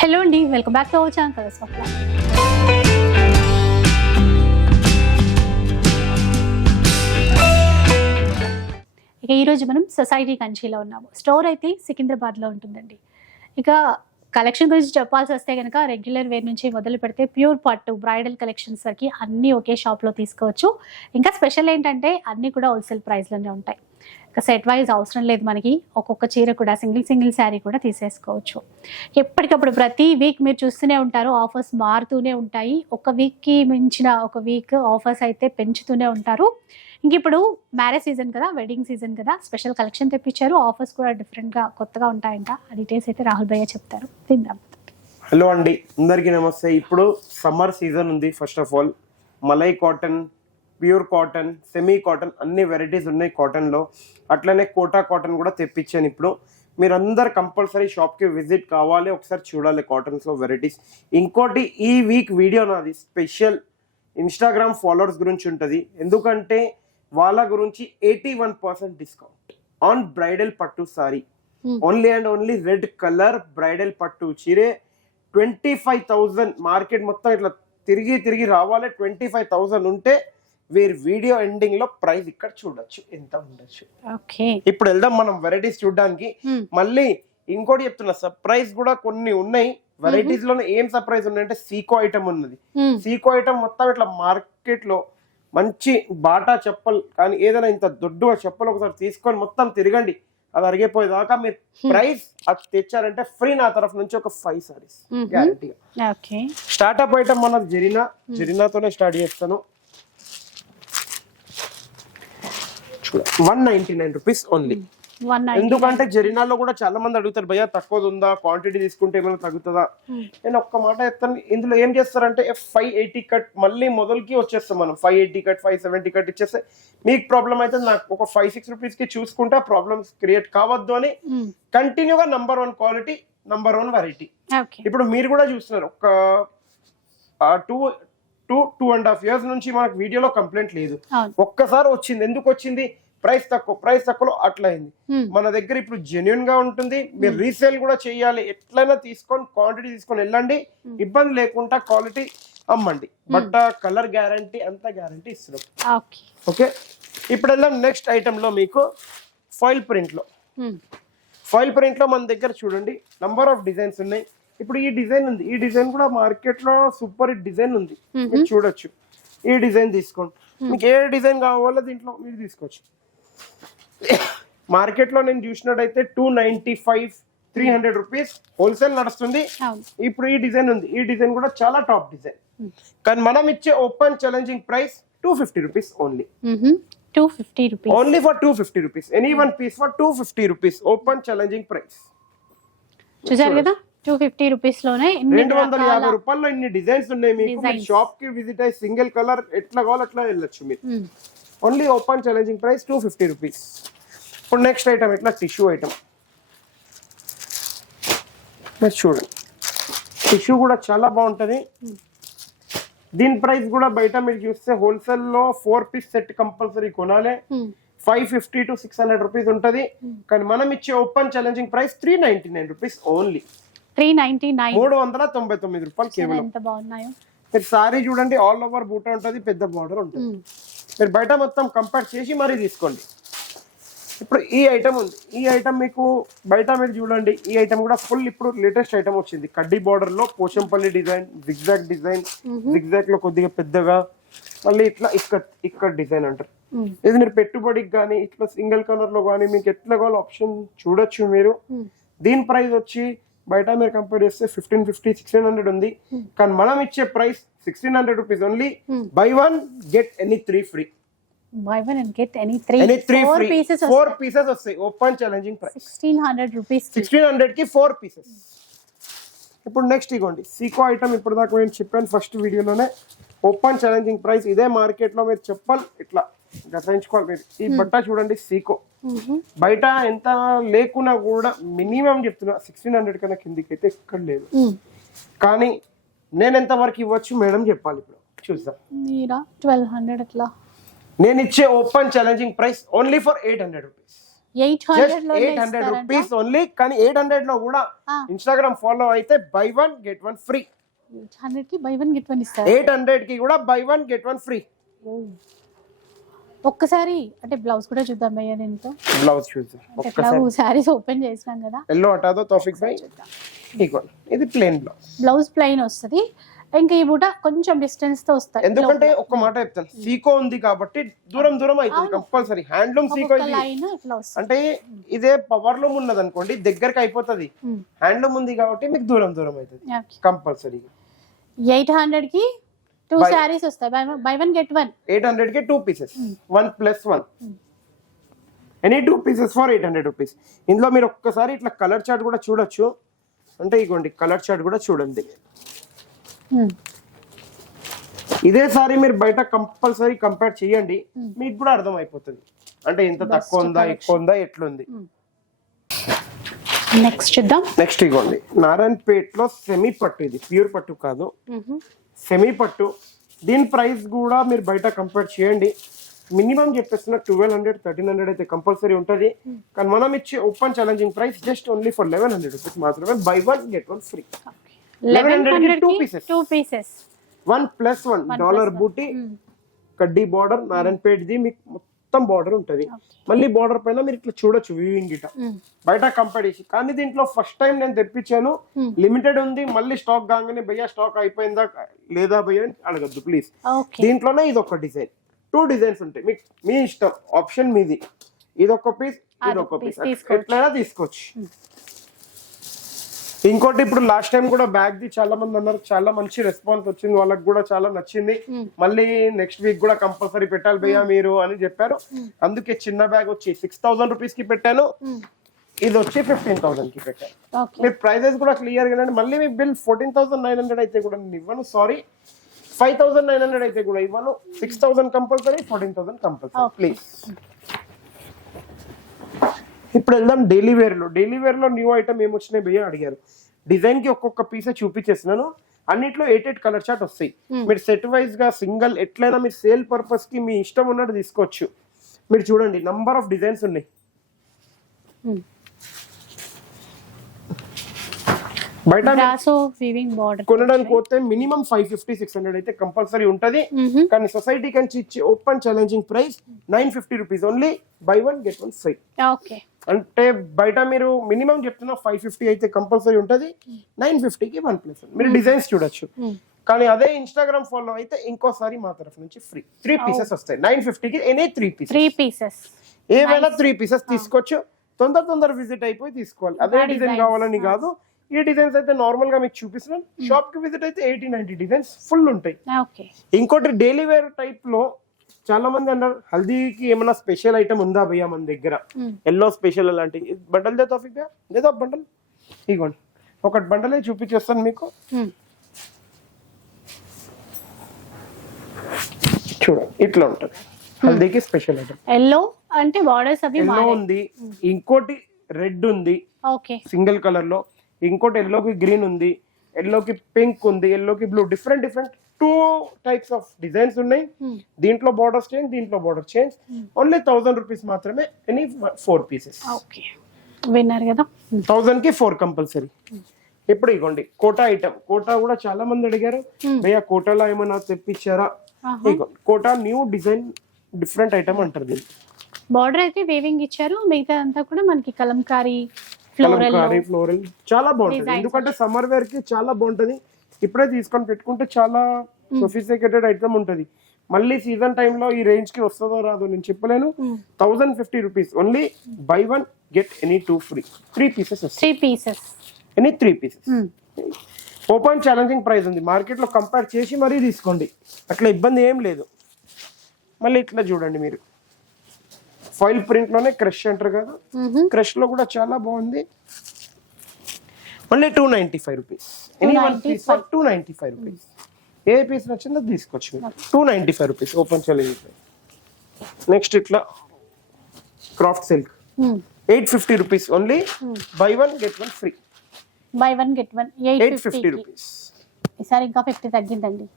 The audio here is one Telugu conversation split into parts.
హలో అండి, welcome back to our channel colours of life. ఇక ఈరోజు మనం సొసైటీ కంచిలో ఉన్నాము. స్టోర్ అయితే సికింద్రాబాద్లో ఉంటుందండి. ఇక కలెక్షన్ గురించి చెప్పాల్సి వస్తే కనుక రెగ్యులర్ వేర్ నుంచి మొదలు పెడితే ప్యూర్ పట్టు బ్రైడల్ కలెక్షన్స్ వరకు అన్నీ ఒకే షాప్లో తీసుకోవచ్చు. ఇంకా స్పెషల్ ఏంటంటే అన్నీ కూడా హోల్సేల్ ప్రైస్లోనే ఉంటాయి. ఇక సెట్ వైజ్ అవసరం లేదు, మనకి ఒక్కొక్క చీర కూడా సింగిల్ శారీ కూడా తీసేసుకోవచ్చు. ఎప్పటికప్పుడు ప్రతి వీక్ మీరు చూస్తూనే ఉంటారు, ఆఫర్స్ మారుతూనే ఉంటాయి. ఒక వీక్కి మించిన ఒక వీక్ ఆఫర్స్ అయితే పెంచుతూనే ఉంటారు. ఇంక ఇప్పుడు మ్యారేజ్ సీజన్ కదా, వెడ్డింగ్ సీజన్ కదా, స్పెషల్ కలెక్షన్ తెప్పించారు. ఆఫర్స్ కూడా డిఫరెంట్గా కొత్తగా ఉంటాయంట. ఆ డీటెయిల్స్ అయితే రాహుల్ భయ్య చెప్తారు. తిందాం. హలో అండి, అందరికీ నమస్తే. ఇప్పుడు సమ్మర్ సీజన్ ఉంది. First of all malai cotton, pure cotton, semi cotton అన్ని వెరైటీస్ ఉన్నాయి కాటన్లో. అట్లనే కోటా కాటన్ కూడా తెప్పించాను. ఇప్పుడు మీరందరు కంపల్సరీ షాప్కి విజిట్ కావాలి, ఒకసారి చూడాలి కాటన్స్లో వెరైటీస్. ఇంకోటి, ఈ వీక్ వీడియో నాది స్పెషల్ ఇన్స్టాగ్రామ్ ఫాలోవర్స్ గురించి ఉంటుంది. ఎందుకంటే వాళ్ళ గురించి 81% డిస్కౌంట్ ఆన్ బ్రైడల్ పట్టు sorry. Only and only red colour bridal పట్టు చీరే 25,000. మార్కెట్ మొత్తం ఇట్లా తిరిగి రావాలి. 25,000 ఉంటే వీరి వీడియో ఎండింగ్ లో ప్రైస్ ఇక్కడ చూడొచ్చు ఎంత ఉండొచ్చు. ఇప్పుడు వెళ్దాం మనం వెరైటీస్ చూడడానికి. మళ్ళీ ఇంకోటి చెప్తున్నా, సర్ప్రైజ్ కూడా కొన్ని ఉన్నాయి. వెరైటీస్ లోనే ఏం సర్ప్రైజ్ ఉన్నాయంటే సీకో ఐటమ్ ఉన్నది. సీకో ఐటమ్ మొత్తం ఇట్లా మార్కెట్ లో మంచి బాటా చెప్పలు కానీ ఏదైనా ఇంత దొడ్డుగా చెప్పలు ఒకసారి తీసుకొని మొత్తం తిరగండి, అది అరిగిపోయేదాకా. మీరు ప్రైస్ అది తెచ్చారంటే ఫ్రీ నా తరఫు నుంచి ఒక 5 సారీస్ గ్యారంటీగా. స్టార్ట్అప్ ఐటమ్ మనది జరీనాతోనే స్టార్ట్ చేస్తాను. 199 రూపీస్ ఓన్లీ. ఎందుకంటే జరీనాలో కూడా చాలా మంది అడుగుతారు, భయ్యా తక్కువ ఉందా, క్వాంటిటీ తీసుకుంటే ఏమైనా తగ్గుతుందా. నేను ఒక్క మాట చెప్తాను, ఇందులో ఏం చేస్తారంటే 580 కట్ మళ్ళీ మొదలుకి వచ్చేస్తాం మనం. 580 కట్ 570 కట్ ఇచ్చేస్తే మీకు ప్రాబ్లం అయితే నాకు ఒక 5-6 రూపీస్ కి చూసుకుంటే ప్రాబ్లమ్స్ క్రియేట్ కావద్దు అని కంటిన్యూగా నంబర్ 1 క్వాలిటీ, నంబర్ 1 వెరైటీ. ఇప్పుడు మీరు కూడా చూస్తున్నారు, ఒక 2.5 years నుంచి మనకు వీడియోలో కంప్లైంట్ లేదు. ఒక్కసారి వచ్చింది. ఎందుకు వచ్చింది? ప్రైస్ తక్కువలో అట్లా అయింది. మన దగ్గర ఇప్పుడు జెన్యున్ గా ఉంటుంది. మీరు రీసేల్ కూడా చేయాలి, ఎట్లయినా తీసుకొని క్వాంటిటీ తీసుకొని వెళ్ళండి, ఇబ్బంది లేకుండా క్వాలిటీ అమ్మండి. బట్ కలర్ గ్యారంటీ అంతా గ్యారంటీ ఇస్తున్నాం. ఓకే, ఇప్పుడు వెళ్దాం నెక్స్ట్ ఐటమ్ లో. మీకు ఫాయిల్ ప్రింట్ లో మన దగ్గర చూడండి నంబర్ ఆఫ్ డిజైన్స్ ఉన్నాయి. ఇప్పుడు ఈ డిజైన్ ఉంది, ఈ డిజైన్ కూడా మార్కెట్ లో సూపర్ డిజైన్ ఉంది, మీరు చూడొచ్చు. ఈ డిజైన్ తీసుకోండి, మీకు ఏ డిజైన్ కావాలో దీంట్లో మీరు తీసుకోవచ్చు. మార్కెట్ లో నేను చూసినట్టయితే 295-300 రూపీస్ హోల్సేల్ నడుస్తుంది. ఇప్పుడు ఈ డిజైన్ ఉంది, ఈ డిజైన్ కూడా చాలా టాప్ డిజైన్. కానీ మనం ఇచ్చే open challenging price 250 rupees only. 250 rupees. Only for 250 rupees. Any one piece for 250 rupees. Open challenging price. చూసారు కదా, 250 రూపీస్ లోనే 250 రూపాయల్లో ఇన్ని డిజైన్స్ ఉన్నాయి. మీకు షాప్ కి విజిట్ అయ్యి సింగిల్ కలర్ ఎట్లా కావాలో అట్లా వెళ్ళొచ్చు మీరు. Only open challenging price 250 rupees. ఇప్పుడు నెక్స్ట్ ఐటమ్ ఇట్లా టిష్యూ ఐటమ్ మీరు చూడండి. టిష్యూ కూడా చాలా బాగుంటది. దీని ప్రైస్ కూడా బయట మీరు చూస్తే హోల్సేల్ లో 4 పీస్ సెట్ కంపల్సరీ కొనాలి. 550 to 600 రూపీస్ ఉంటది. కానీ మనం ఇచ్చే open challenging price 399 rupees only. 399 రూపాయలు కేవలం. ఎంత బాగున్నాయో. మీరు సారీ చూడండి, ఆల్ ఓవర్ బూటా ఉంటది, పెద్ద బార్డర్ ఉంటుంది. మీరు బయట మొత్తం కంపేర్ చేసి మరీ తీసుకోండి. ఇప్పుడు ఈ ఐటమ్ ఉంది, ఈ ఐటమ్ మీకు బయట మీరు చూడండి. ఈ ఐటమ్ కూడా ఫుల్ ఇప్పుడు లేటెస్ట్ ఐటమ్ వచ్చింది. కడ్డీ బార్డర్ లో Pochampally design, zigzag design, zigzag లో కొద్దిగా పెద్దగా, మళ్ళీ ఇట్లా ఇక్కడ డిజైన్ అంటారు. ఇది మీరు పెట్టుబడికి కానీ ఇట్లా సింగిల్ కలర్ లో కానీ మీకు ఎట్లా కావాలో ఆప్షన్ చూడొచ్చు మీరు. దీని ప్రైస్ వచ్చి బయట మీరు కంపేర్ చేస్తే 1550-1600 ఉంది. కానీ మనం ఇచ్చే price 1600 rupees only. Buy 1 get any 3 free. Buy one and get any 3 pieces. 4 pieces వస్తాయి. Open challenging price 1600 rupees. 1600 కి 4 పీసెస్. ఇప్పుడు నెక్స్ట్ ఇగోండి సీకో ఐటమ్. ఇప్పుడు దాకా నేను చెప్పాను ఫస్ట్ వీడియోలోనే, ఓపెన్ ఛాలెంజింగ్ ప్రైస్ ఇదే. మార్కెట్ లో మీరు చెప్పాలి ఇట్లా గట్టించుకోవాలి మీరు. ఈ బట్ట చూడండి సీకో, బయట ఎంత లేకున్నా కూడా మినిమం చెప్తున్నా 1600 కన్నా కిందికి అయితే ఎక్కడ లేదు. కానీ నేను ఎంత వరకు ఇవ్వచ్చు మేడం చెప్పాలి. ఇప్పుడు చూద్దాం. 1200 అట్లా. నేను ఇచ్చే open challenging price only for 800 rupees. 800 లో 800 రూపీస్ ఓన్లీ. కానీ 800 లో కూడా ఇన్స్టాగ్రామ్ ఫాలో అయితే బై 1 గెట్ 1 ఫ్రీ. 800 కి బై 1 గెట్ 1 ఇస్తారు. 800 కి కూడా బై 1 గెట్ 1 ఫ్రీ. ఒక్కసారి అంటే బ్లౌజ్ కూడా చూద్దాం భయ్యా దీంతో. బ్లౌజ్ చూద్దాం ఒక్కసారి. సారీస్ ఓపెన్ చేసినాం కదా. ఎల్లో హటాదో తౌఫిక్ భాయ్. ఇది ప్లెయిన్ బ్లౌజ్. బ్లౌజ్ ప్లెయిన్ వస్తది. ఇంకా ఈ బూట కొంచెం డిస్టెన్స్ తో వస్తాయి. ఎందుకంటే ఒక్క మాట చెప్తాను, సీకో ఉంది కాబట్టి దూరం దూరం అవుతుంది కంపల్సరీ. హ్యాండ్లూమ్ సీకో అంటే ఇదే పవర్ లూమ్ ఉన్నది అనుకోండి దగ్గరికి అయిపోతుంది. హ్యాండ్లూమ్ ఉంది కాబట్టి మీకు దూరం దూరం అవుతుంది కంపల్సరీ. 800 కి 2 సారీస్ వస్తాయి. By 1 get 1. 800 కి 2 pieces 1+1. Any 2 pieces for 800 rupees. ఇందులో మీరు ఒక్కసారి ఇట్లా కలర్ చార్ట్ కూడా చూడొచ్చు. అంటే ఇగోండి కలర్ చార్ట్ కూడా చూడండి. ఇదే సారీ మీరు బయట కంపల్సరీ కంపేర్ చేయండి, మీకు కూడా అర్థం అయిపోతుంది అంటే ఎంత తక్కువ ఉందా ఎక్కువ ఉందా ఎట్లుంది. నెక్స్ట్ చూద్దాం. నెక్స్ట్ ఇగోండి నారాయణపేట్ లో సెమీ పట్టు. ఇది ప్యూర్ పట్టు కాదు, సెమీ పట్టు. దీని ప్రైస్ కూడా మీరు బయట కంపేర్ చేయండి. మినిమం చెప్పేస్తున్న 1200-1300 అయితే కంపల్సరీ ఉంటుంది. కానీ మనం ఇచ్చే open challenging price just only for 1100 rupees మాత్రమే. Buy 1 get 1 free. 1100 2 pieces 1+1 dollar బూటీ కడ్డీ బార్డర్. నారాయణపేట్ ది మీకు మొత్తం బార్డర్ ఉంటది. మళ్ళీ బార్డర్ పైన మీరు ఇట్లా చూడొచ్చు వీవింగ్ గిట బయట కంపేర్ చేసి. కానీ దీంట్లో ఫస్ట్ టైం నేను తెప్పించాను, లిమిటెడ్ ఉంది. మళ్ళీ స్టాక్ కాగానే భయ్యా స్టాక్ అయిపోయిందా లేదా భయ్యా అని అడగద్దు ప్లీజ్. దీంట్లోనే ఇది ఒక డిజైన్, 2 డిజైన్స్ ఉంటాయి. మీకు మీ ఇష్టం, ఆప్షన్ మీది. ఇది ఒక పీస్, ఇది ఒక పీస్, ఎట్లయినా తీసుకోవచ్చు. ఇంకోటి ఇప్పుడు లాస్ట్ టైం కూడా బ్యాగ్ ది చాలా మంది అన్నారు, చాలా మంచి రెస్పాన్స్ వచ్చింది, వాళ్ళకి కూడా చాలా నచ్చింది. మళ్ళీ నెక్స్ట్ వీక్ కూడా కంపల్సరీ పెట్టాలి భయ్యా మీరు అని చెప్పారు. అందుకే చిన్న బ్యాగ్ వచ్చి 6000 రూపీస్ కి పెట్టాను, ఇది వచ్చి 15,000 కి పెట్టాను. మీ ప్రైజెస్ కూడా క్లియర్ గా. మళ్ళీ మీ బిల్ 14,900 అయితే కూడా నేను ఇవ్వను, సారీ 5,900 అయితే కూడా ఇవ్వను. 6,000 కంపల్సరీ, 14,000 కంపల్సరీ ప్లీజ్. ఇప్పుడు వెళ్దాం డైలీ వేర్ లో. డైలీ వేర్ లో న్యూ ఐటమ్ ఏమొచ్చినాయి భయ్యా అడిగారు. డిజైన్ కి ఒక్కొక్క పీసే చూపించేస్తున్నాను. అన్నిట్లో 8 కలర్ చార్ట్ వస్తాయి. మీరు సెట్ వైజ్ గా సింగిల్ ఎట్లయినా మీరు సేల్ పర్పస్ కి మీ ఇష్టం ఉన్నట్టు తీసుకోవచ్చు. మీరు చూడండి నంబర్ ఆఫ్ డిజైన్స్ ఉన్నాయి. బయట కొనడానికి పోతే మినిమం 550-600 అయితే కంపల్సరీ ఉంటది. కానీ సొసైటీ కంచి ఇచ్చే open challenging price 950 rupees only. Buy 1 get 1 free. అంటే బయట మీరు మినిమం చెప్తున్నా 550 అయితే కంపల్సరీ ఉంటది, 950కి 1+1 మీరు డిజైన్స్ చూడొచ్చు. కానీ అదే ఇన్స్టాగ్రామ్ ఫాలో అయితే ఇంకోసారి మా తరఫు నుంచి ఫ్రీ 3 పీసెస్ వస్తాయి. 950కి ఎనీ 3 పీసెస్ ఏమైనా 3 పీసెస్ తీసుకోవచ్చు. తొందర విజిట్ అయిపోయి తీసుకోవాలి. అదే డిజైన్ కావాలని కాదు. ఈ డిజైన్స్ అయితే నార్మల్ గా మీకు చూపిస్తున్నాను. షాప్ కి విజిట్ అయితే 80-90 డిజైన్స్ ఫుల్ ఉంటాయి. ఇంకోటి డైలీ వేర్ టైప్ లో చాలా మంది అన్నారు హల్దీకి ఏమైనా స్పెషల్ ఐటమ్ ఉందా భయ్యా మన దగ్గర, ఎల్లో స్పెషల్ అలాంటి బండల్ దే తోఫిక్ లేదా బండల్. ఇగోండి ఒకటి బండలే చూపించేస్తాను మీకు. చూడండి ఇట్లా ఉంటుంది హల్దీకి స్పెషల్ ఐటమ్. ఎల్లో అంటే బార్డర్స్ అవి ఎల్లో ఉంది, ఇంకోటి రెడ్ ఉంది సింగిల్ కలర్ లో, ఇంకోటి ఎల్లోకి గ్రీన్ ఉంది, ఎల్లోకి పింక్ ఉంది, ఎల్లోకి blue. Different 2 types of designs ఉన్నాయి. దీంట్లో బార్డర్ చేంజ్, దీంట్లో బార్డర్ చేంజ్. ఓన్లీ 1000 రూపీస్ మాత్రమే. Any 4 pieces. విన్నారు కదా, 1000 కి 4 కంపల్సరీ. ఇప్పుడు ఇగోండి కోటా ఐటమ్. కోటా కూడా చాలా మంది అడిగారు భయ్యా కోటాలో ఏమైనా తెప్పించారా. ఇగో Kota new design different item అంటారు దీన్ని. బార్డర్ అయితే వేవింగ్ ఇచ్చారు, మిగతా అంతా కూడా మనకి కలంకారీ ఫ్లోరల్ చాలా బాగుంటుంది. ఎందుకంటే సమ్మర్ వేర్ కి చాలా బాగుంటది. ఇప్పుడే తీసుకొని పెట్టుకుంటే చాలా సొఫిస్టికేటెడ్ ఐటమ్ ఉంటది. మళ్ళీ సీజన్ టైంలో ఈ రేంజ్ కి వస్తుందో రాదో నేను చెప్పలేను. 1050 rupees only. Buy 1 get any 2 free. 3 pieces any 3 pieces. Open challenging price ఉంది. మార్కెట్ లో కంపేర్ చేసి మరీ తీసుకోండి, అట్లా ఇబ్బంది ఏం లేదు. మళ్ళీ ఇట్లా చూడండి మీరు ఫాయిల్ ప్రింట్ లోనే క్రష్ అంటారు కదా, క్రష్ లో కూడా చాలా బాగుంది. మళ్ళీ 295 rupees. Any 1 piece for 295 rupees. ఏ పీస్ నచ్చిందో తీసుకోవచ్చు. 295 రూపీస్ ఓపెన్ ఛాలెంజ్. నెక్స్ట్ ఇట్లా craft silk 850 rupees only. Buy 1 get 1 free. Buy 1 get 1 850 rupees. ఈసారి ఇంకా 50 తగ్గిందండి.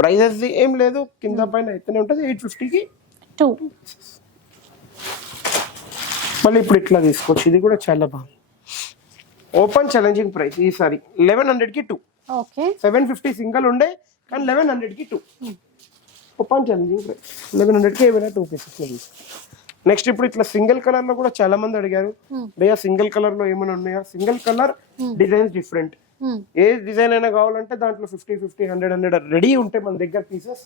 ప్రైజెస్ ఏం లేదు, కింద పైన అయితేనే ఉంటుంది. 850కి 2. మళ్ళీ ఇప్పుడు ఇట్లా తీసుకోవచ్చు, ఇది కూడా చాలా బాగుంది. ఓపెన్ ఛాలెంజింగ్ ప్రైస్ ఈసారి 1100కి 2. ఓకే 750 సింగిల్ ఉండే కానీ 1100కి 2. ఓపెన్ ఛాలెంజింగ్ ప్రైస్ 1100కి ఏమైనా 2 పీసెస్. నెక్స్ట్ ఇప్పుడు ఇట్లా సింగిల్ కలర్ లో కూడా చాలా మంది అడిగారు, భయ్యా సింగిల్ కలర్ లో ఏమైనా ఉన్నాయా? సింగిల్ కలర్ డిజైన్స్ డిఫరెంట్, ఏ డిజైన్ అయినా కావాలంటే దాంట్లో 50, 100 రెడీ ఉంటే మన దగ్గర పీసెస్.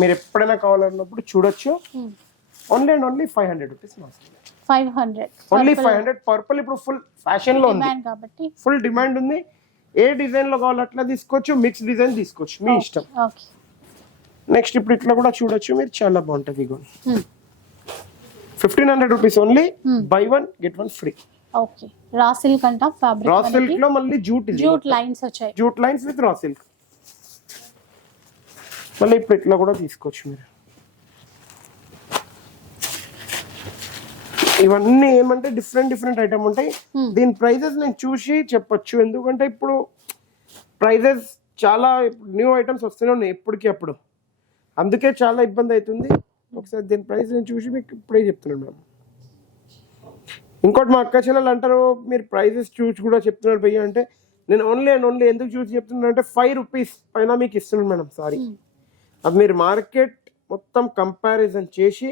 మీరు ఎప్పుడైనా కావాలన్నప్పుడు చూడొచ్చు. Only and only 500 rupees. 500 only 500. Purple ఇప్పుడు ఫుల్ ఫ్యాషన్ లో ఉంది, కాబట్టి ఫుల్ డిమాండ్ ఉంది. ఏ డిజైన్ లో కావాలి అట్లా తీసుకోవచ్చు, మిక్స్ డిజైన్ తీసుకోవచ్చు, మీ ఇష్టం. ఓకే నెక్స్ట్ ఇప్పుడు ఇట్లా కూడా చూడొచ్చు మీరు, చాలా బాగుంటది. ఇగో 1500 rupees only, buy 1 get 1 free. Okay raw silk అంట ఫ్యాబ్రిక్, రా సిల్క్ లో మళ్ళీ జూట్, జూట్ లైన్స్ వచ్చాయి, jute lines with raw silk. మళ్ళీ ఇప్పుడు ఇట్లా కూడా తీసుకోవచ్చు మీరు. ఇవన్నీ ఏమంటే డిఫరెంట్ ఐటమ్ ఉంటాయి. దీని ప్రైజెస్ నేను చూసి చెప్పొచ్చు, ఎందుకంటే ఇప్పుడు ప్రైజెస్ చాలా న్యూ ఐటమ్స్ వస్తూనే ఉన్నాయి ఎప్పటికి అప్పుడు, అందుకే చాలా ఇబ్బంది అవుతుంది. ఒకసారి దీని ప్రైస్ నేను చూసి మీకు ఇప్పుడే చెప్తున్నాను మేడం. ఇంకోటి మా అక్క చెల్లెలు అంటారు, మీరు ప్రైజెస్ చూసి కూడా చెప్తున్నారు భయ్య అంటే, నేను ఓన్లీ అండ్ ఓన్లీ ఎందుకు చూసి చెప్తున్నాను అంటే 5 రూపీస్ పైన మీకు ఇస్తున్నాను మేడం. సారీ, అది మీరు మార్కెట్ మొత్తం కంపారిజన్ చేసి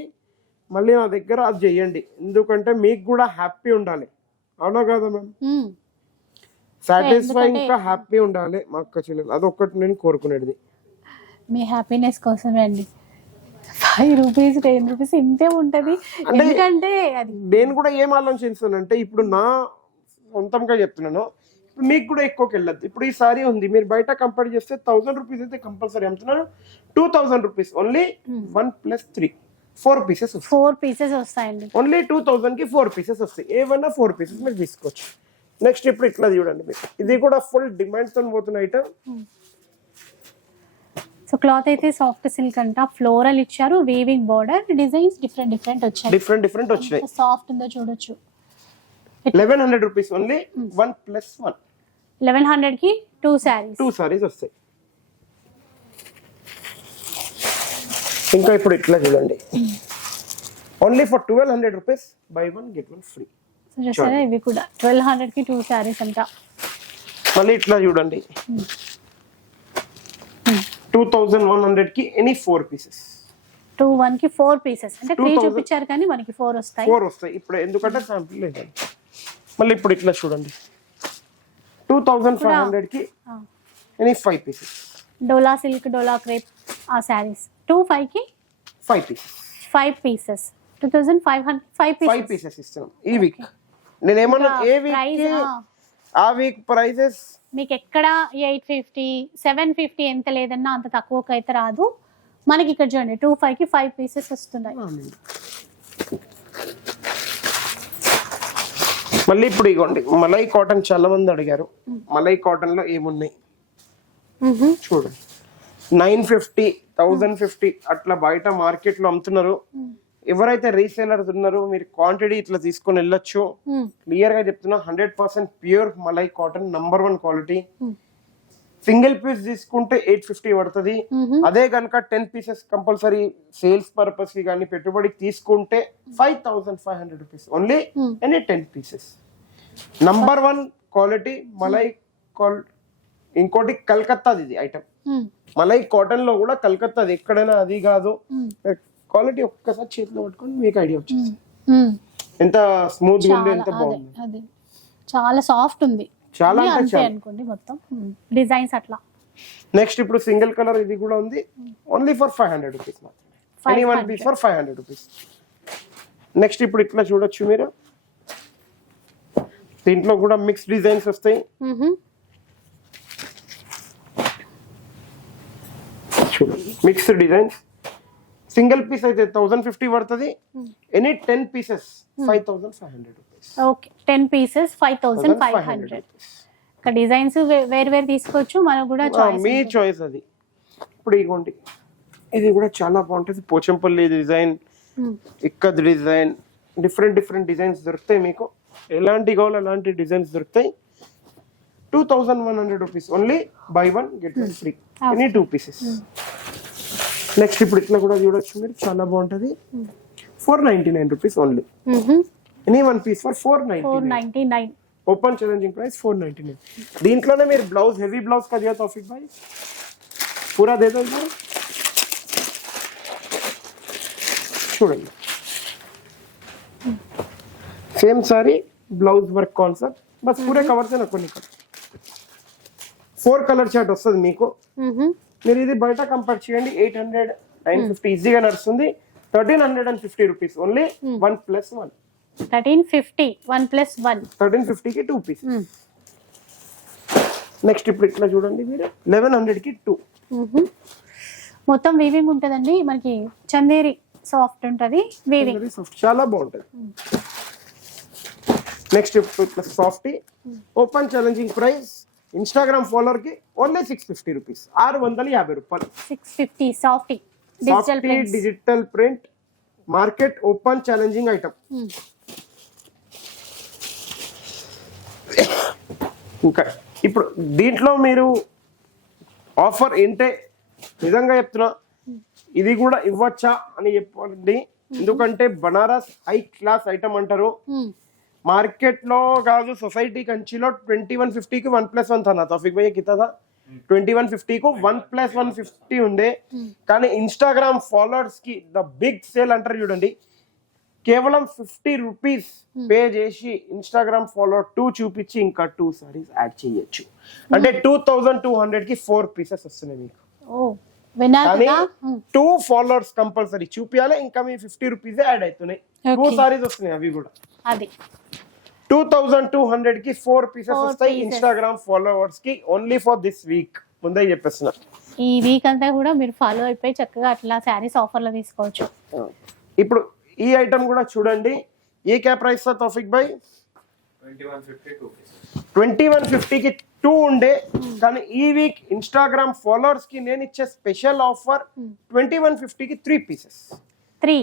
మళ్ళీ నా దగ్గర అది చెయ్యండి, ఎందుకంటే మీకు కూడా హ్యాపీ ఉండాలి. అవునా కదా మ్యామ్? సాటిస్ఫై ఇంకా హ్యాపీ ఉండాలి మా అక్క చెల్లెలు, అదొక్కటి నేను కోరుకునేది. మీ హ్యాపీనెస్ కోసమే అండి. 5 రూపీస్ 10 రూపీస్ ఇంతే ఉంటది. ఎందుకంటే అది నేను కూడా ఏం ఆలోచిస్తానంటే, ఇప్పుడు నా సొంతంగా చెప్తున్నాను, ఇప్పుడు మీకు కూడా ఎక్కువకి వెళ్ళద్దు. ఇప్పుడు ఈ సారీ ఉంది, మీరు బయట కంపేర్ చేస్తే 1000 రూపీస్ అయితే కంపల్సరీ అమ్ముతున్నాను. 2000 రూపీస్ ఓన్లీ 1+3 4 పీసెస్. 4 పీసెస్ వస్తాయండి. ఓన్లీ 2000 కి 4 పీసెస్ వస్తాయి. ఏమన్నా 4 పీసెస్ మీరు తీసుకోవచ్చు. నెక్స్ట్ ఇప్పుడు ఇట్లా చూడండి మీరు, ఇది కూడా ఫుల్ డిమాండ్ తో పోతున్న ఐటమ్. సో క్లాత్ అయితే సాఫ్ట్ సిల్క్ అంట, ఫ్లోరల్ ఇచ్చారు, వీవింగ్ బోర్డర్, డిజైన్స్ డిఫరెంట్ వచ్చాయి. డిఫరెంట్ వచ్చినాయి. సాఫ్ట్ ఉందో చూడొచ్చు. 1100 రూపీస్ ఓన్లీ 1+1. 1100 కి 2 సారీస్. 2 సారీస్ వస్తాయి. ఇంకా ఇప్పుడు ఇట్లా చూడండి, only for 1200 rupees, by 1 get 1 free. So చూసారా, ఇవి కూడా 1200 కి 2 సారీస్ అంట. మళ్ళీ ఇట్లా చూడండి, 2100 కి ఎనీ 4 పీసెస్. 21 కి 4 పీసెస్ అంటే 3 చూపించారు కానీ మనకి 4 వస్తాయి. 4 వస్తాయి ఇప్పుడు, ఎందుకంటే శాంపిల్ లేదు. మళ్ళీ ఇప్పుడు ఇట్లా చూడండి, 2500 కి ఎనీ 5 పీసెస్. డోలా సిల్క్, డోలా క్రేప్ ఆ సారీస్ 25 కి 5 పీసెస్. 5 పీసెస్ 2500 5 పీసెస్ ఇస్తాం ఈ వీక్. నేనేమన్నా ఏ వీక్ ఆ వీక్ ప్రైజెస్ మీకు ఎక్కడ 850 750 ఎంత లేదన్నా అంత తక్కువకి అయితే రాదు మనకి. ఇక్కడ చూడండి 25 కి 5 పీసెస్ వస్తున్నాయి. మళ్ళీ ఇప్పుడు ఇగోండి, మలై కాటన్ చాలా మంది అడిగారు. మలై కాటన్ లో ఏమున్నాయి చూడండి. 950 1050 అట్లా బయట మార్కెట్ లో అమ్ముతున్నారు. ఎవరైతే రీసేలర్స్ ఉన్నారో మీరు క్వాంటిటీ ఇట్లా తీసుకొని వెళ్ళొచ్చు. క్లియర్ గా చెప్తున్నా, 100% pure malai cotton, number 1 quality. Single piece తీసుకుంటే 850 పడుతుంది. అదే కనుక 10 పీసెస్ కంపల్సరీ సేల్స్ పర్పస్ కి కానీ పెట్టుబడికి తీసుకుంటే 5500 rupees only any 10 pieces. Number 1 quality malai. ఇంకోటి కలకత్తాది ఇది ఐటమ్, మలై కాటన్ లో కూడా కలకత్తాది, ఎక్కడైనా అది కాదు. క్వాలిటీ ఒక్కసారి చేతిలో పట్టుకొని మీకు ఐడియా వచ్చింది ఎంత స్మూత్ గా ఉంది, ఎంత బాగుంది. చాలా సాఫ్ట్ ఉంది, చాలా అంతే అనుకోండి మొత్తం డిజైన్స్ అట్లా. నెక్స్ట్ ఇప్పుడు సింగిల్ కలర్ ఇది కూడా ఉంది, ఓన్లీ ఫర్ 500 రూపీస్ మాత్రమే. Any 1 piece for 500 rupees. Next ఇప్పుడు ఇట్లా చూడొచ్చు మీరు, దీంట్లో కూడా మిక్స్ డిజైన్స్ వస్తాయి. చూడండి మిక్స్డ్ డిజైన్స్. సింగిల్ పీస్ అయితే 1050 పడుతుంది. Any 10 pieces 5500 rupees. Okay 10 pieces 5500. ఇక్కడ డిజైన్స్ వేరు తీసుకోవచ్చు, మనకు కూడా మీ చాయిస్ అది. ఇప్పుడు ఇగోండి, ఇది కూడా చాలా బాగుంటుంది. Pochampally design, ikat design, different designs దొరుకుతాయి మీకు. ఎలాంటి కావాలో అలాంటి డిజైన్స్ దొరుకుతాయి. 2100 rupees only, buy 1 get 1 free, any 2 pieces. Next ఇప్పుడు ఇట్లా కూడా చూడొచ్చు మీరు, చాలా బాగుంటది. 499 rupees only. Any one piece for 499 open challenging price 499 దీంట్లోనే మీరు బ్లౌజ్ హెవీ బ్లౌజ్ का दिया तौफीक भाई पूरा दे दो इधर చూడండి same sari blouse work concept బస్ పూరే కవర్ से కొన్ని 4 కలర్ చార్ట్ వస్తుంది మీకు మీరు ఇది బయట కంపేర్ చేయండి 800 950 ఈజీగా నడుస్తుంది 1350 రూపీస్ ఓన్లీ 1+1 1350 1+1 1350 కి 2 పీస్ నెక్స్ట్ ఇప్పుడు ఇట్లా చూడండి మీరు 1100 కి 2 మొత్తం వీవింగ్ ఉంటదండి మనకి చందేరి సాఫ్ట్ ఉంటది వీవింగ్ చాలా బాగుంటది నెక్స్ట్ ఇప్పుడు ఇట్లా soft open challenging price Instagram follower కి ఓన్లీ 650 రూపీస్ 650 రూపాయలు 650 soft digital print market open challenging item ఇంకా ఇప్పుడు దీంట్లో మీరు ఆఫర్ ఏంటే నిజంగా చెప్తున్నా ఇది కూడా ఇవ్వచ్చా అని చెప్పండి ఎందుకంటే బనారస్ హై క్లాస్ ఐటమ్ అంటారు మార్కెట్ లో కాదు సొసైటీ కంచిలో 2150 కి 1+1 था ना तौफीक भैया कितना था 2150 को 1+150 ఉండే కానీ ఇన్స్టాగ్రామ్ ఫాలోవర్స్ కి ద బిగ్ సేల్ అంటారు చూడండి కేవలం 50 రూపీస్ పే చేసి ఇన్స్టాగ్రామ్ ఫాలోవర్ 2 చూపించి ఇంకా 2 సారీస్ యాడ్ చేయొచ్చు అంటే 2200 కి 4 పీసెస్ వస్తున్నాయి మీకు కానీ 2 ఫాలోవర్స్ కంపల్సరీ చూపించాలి ఇంకా మీ 50 రూపీస్ యాడ్ అవుతున్నాయి 2 సారీస్ వస్తున్నాయి అవి కూడా అది 2200 కి 4 పీసెస్ వస్తాయి ఇన్స్టాగ్రామ్ ఫాలోవర్స్ కి ఓన్లీ ఫర్ దిస్ వీక్ ముందే చెప్పేస్తున్నా ఈ వీక్ అంతా కూడా మీరు ఫాలో అయిపోయి చక్కగా అట్లా శారీస్ ఆఫర్ లో తీసుకోవచ్చు ఇప్పుడు ఈ ఐటమ్ కూడా చూడండి ఏ క్యా ప్రైస్ తా తౌఫీక్ భాయ్ 2150 కి 2 ఉండే కానీ ఈ వీక్ ఇన్స్టాగ్రామ్ ఫాలోవర్స్ కి నేను ఇచ్చే స్పెషల్ ఆఫర్ 2150 కి 3 పీసెస్ 3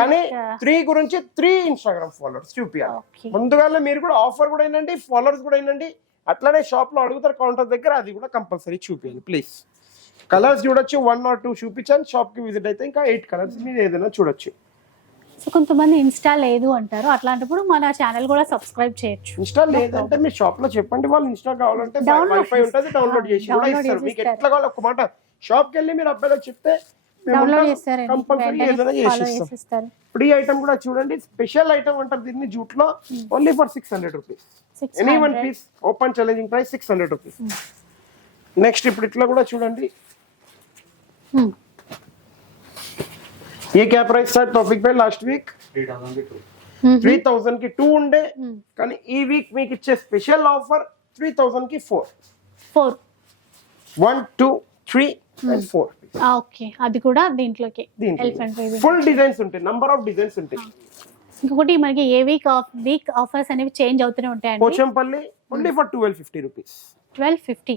కానీ 3 గురించి 3 ఇన్స్టాగ్రామ్ ఫాలోవర్స్ చూపియాలి ముందుగా మీరు కూడా ఆఫర్ కూడా ఏంటంటే ఫాలోవర్స్ కూడా ఏంటంటే అట్లానే షాప్ లో అడుగుతారు కౌంటర్ దగ్గర అది కూడా కంపల్సరీ చూపియాలి ప్లీజ్ కలర్స్ చూడొచ్చు 1 or 2 చూపించాను షాప్ కి విజిట్ అయితే ఇంకా 8 కలర్స్ మీరు ఏదైనా చూడొచ్చు సో కొంతమంది ఇన్స్టా లేదు అంటారు అట్లాంటప్పుడు మన ఛానల్ కూడా సబ్స్క్రైబ్ చేయొచ్చు ఇన్స్టా లేదంటే మీ షాప్ లో చెప్పండి వాళ్ళు ఇన్స్టా కావాలంటే వైఫై ఉంటుంది డౌన్లోడ్ చేసి కూడా ఇస్తారు మీకు ఎట్లా కావాలి ఒక మాట షాప్ కి వెళ్ళి మీరు అబ్బాయిలకు చెప్తే డౌన్లోడ్ చేస్తారండి కంపల్సరీ ఏదైనా చేసిస్తారు ఇప్పుడు ఈ ఐటమ్ కూడా చూడండి స్పెషల్ ఐటమ్ అంటారు దీన్ని జూట్ లో only for 600 rupees any one piece open challenging price 600 rupees next ఇప్పుడు ఇట్లా కూడా చూడండి ये क्या प्राइस था टॉपिक पे लास्ट वीक 3000 की 2 ఉండే కానీ ఈ వీక్ మీకు ఇచ్చే స్పెషల్ ఆఫర్ 3000 కి 4 1 2 3 and 4 ఓకే అది కూడా దీంట్లోకి ఎలిఫెంట్ వేవ్ ఫుల్ డిజైన్స్ ఉంటాయి నంబర్ ఆఫ్ డిజైన్స్ ఉంటాయి ఇంకొకటి మనకి ఏ వీక్ ఆఫర్స్ అనేవి చేంజ్ అవుతూనే ఉంటాయండి పోచంపల్లి ఓన్లీ ఫర్ 1250 రూపీస్ 1250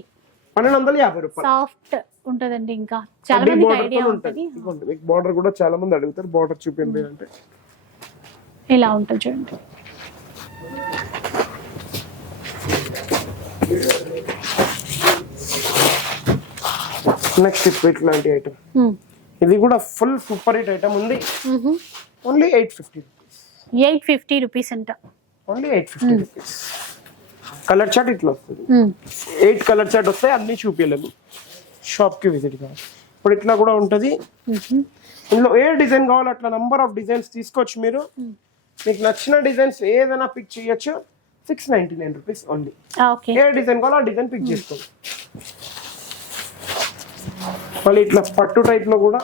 1250 రూపాయలు సాఫ్ట్ ఉంటదండి ఇంకా చాలా మందికి ఐడియా ఉంటది మీకు బోర్డర్ కూడా చాలా మంది అడుగుతారు బోర్డర్ చూపించండి అంటే ఇలా ఉంటుంది చూడండి నెక్స్ట్ ఇట్లాంటి ఐటమ్ ఇది కూడా ఫుల్ సూపర్ హిట్ ఐటమ్ ఉంది ఓన్లీ 850 రూపీస్ అంట ఓన్లీ 850 రూపీస్ కలర్ చార్ట్ ఇట్లా వస్తుంది 8 కలర్ చార్ట్ వస్తాయి అన్ని చూపించలేము షాప్ కి విజిట్ కావాలి ఇప్పుడు ఇట్లా కూడా ఉంటది ఇందులో ఏ డిజైన్ కావాలో అట్లా నంబర్ ఆఫ్ డిజైన్స్ తీసుకోవచ్చు మీరు మీకు నచ్చిన డిజైన్స్ ఏదైనా పిక్ చేయొచ్చు 699 రూపీస్ ఓన్లీ ఏ డిజైన్ కావాలో ఆ డిజైన్ పిక్ చేసుకోండి మళ్ళీ ఇట్లా పట్టు టైప్ లో కూడా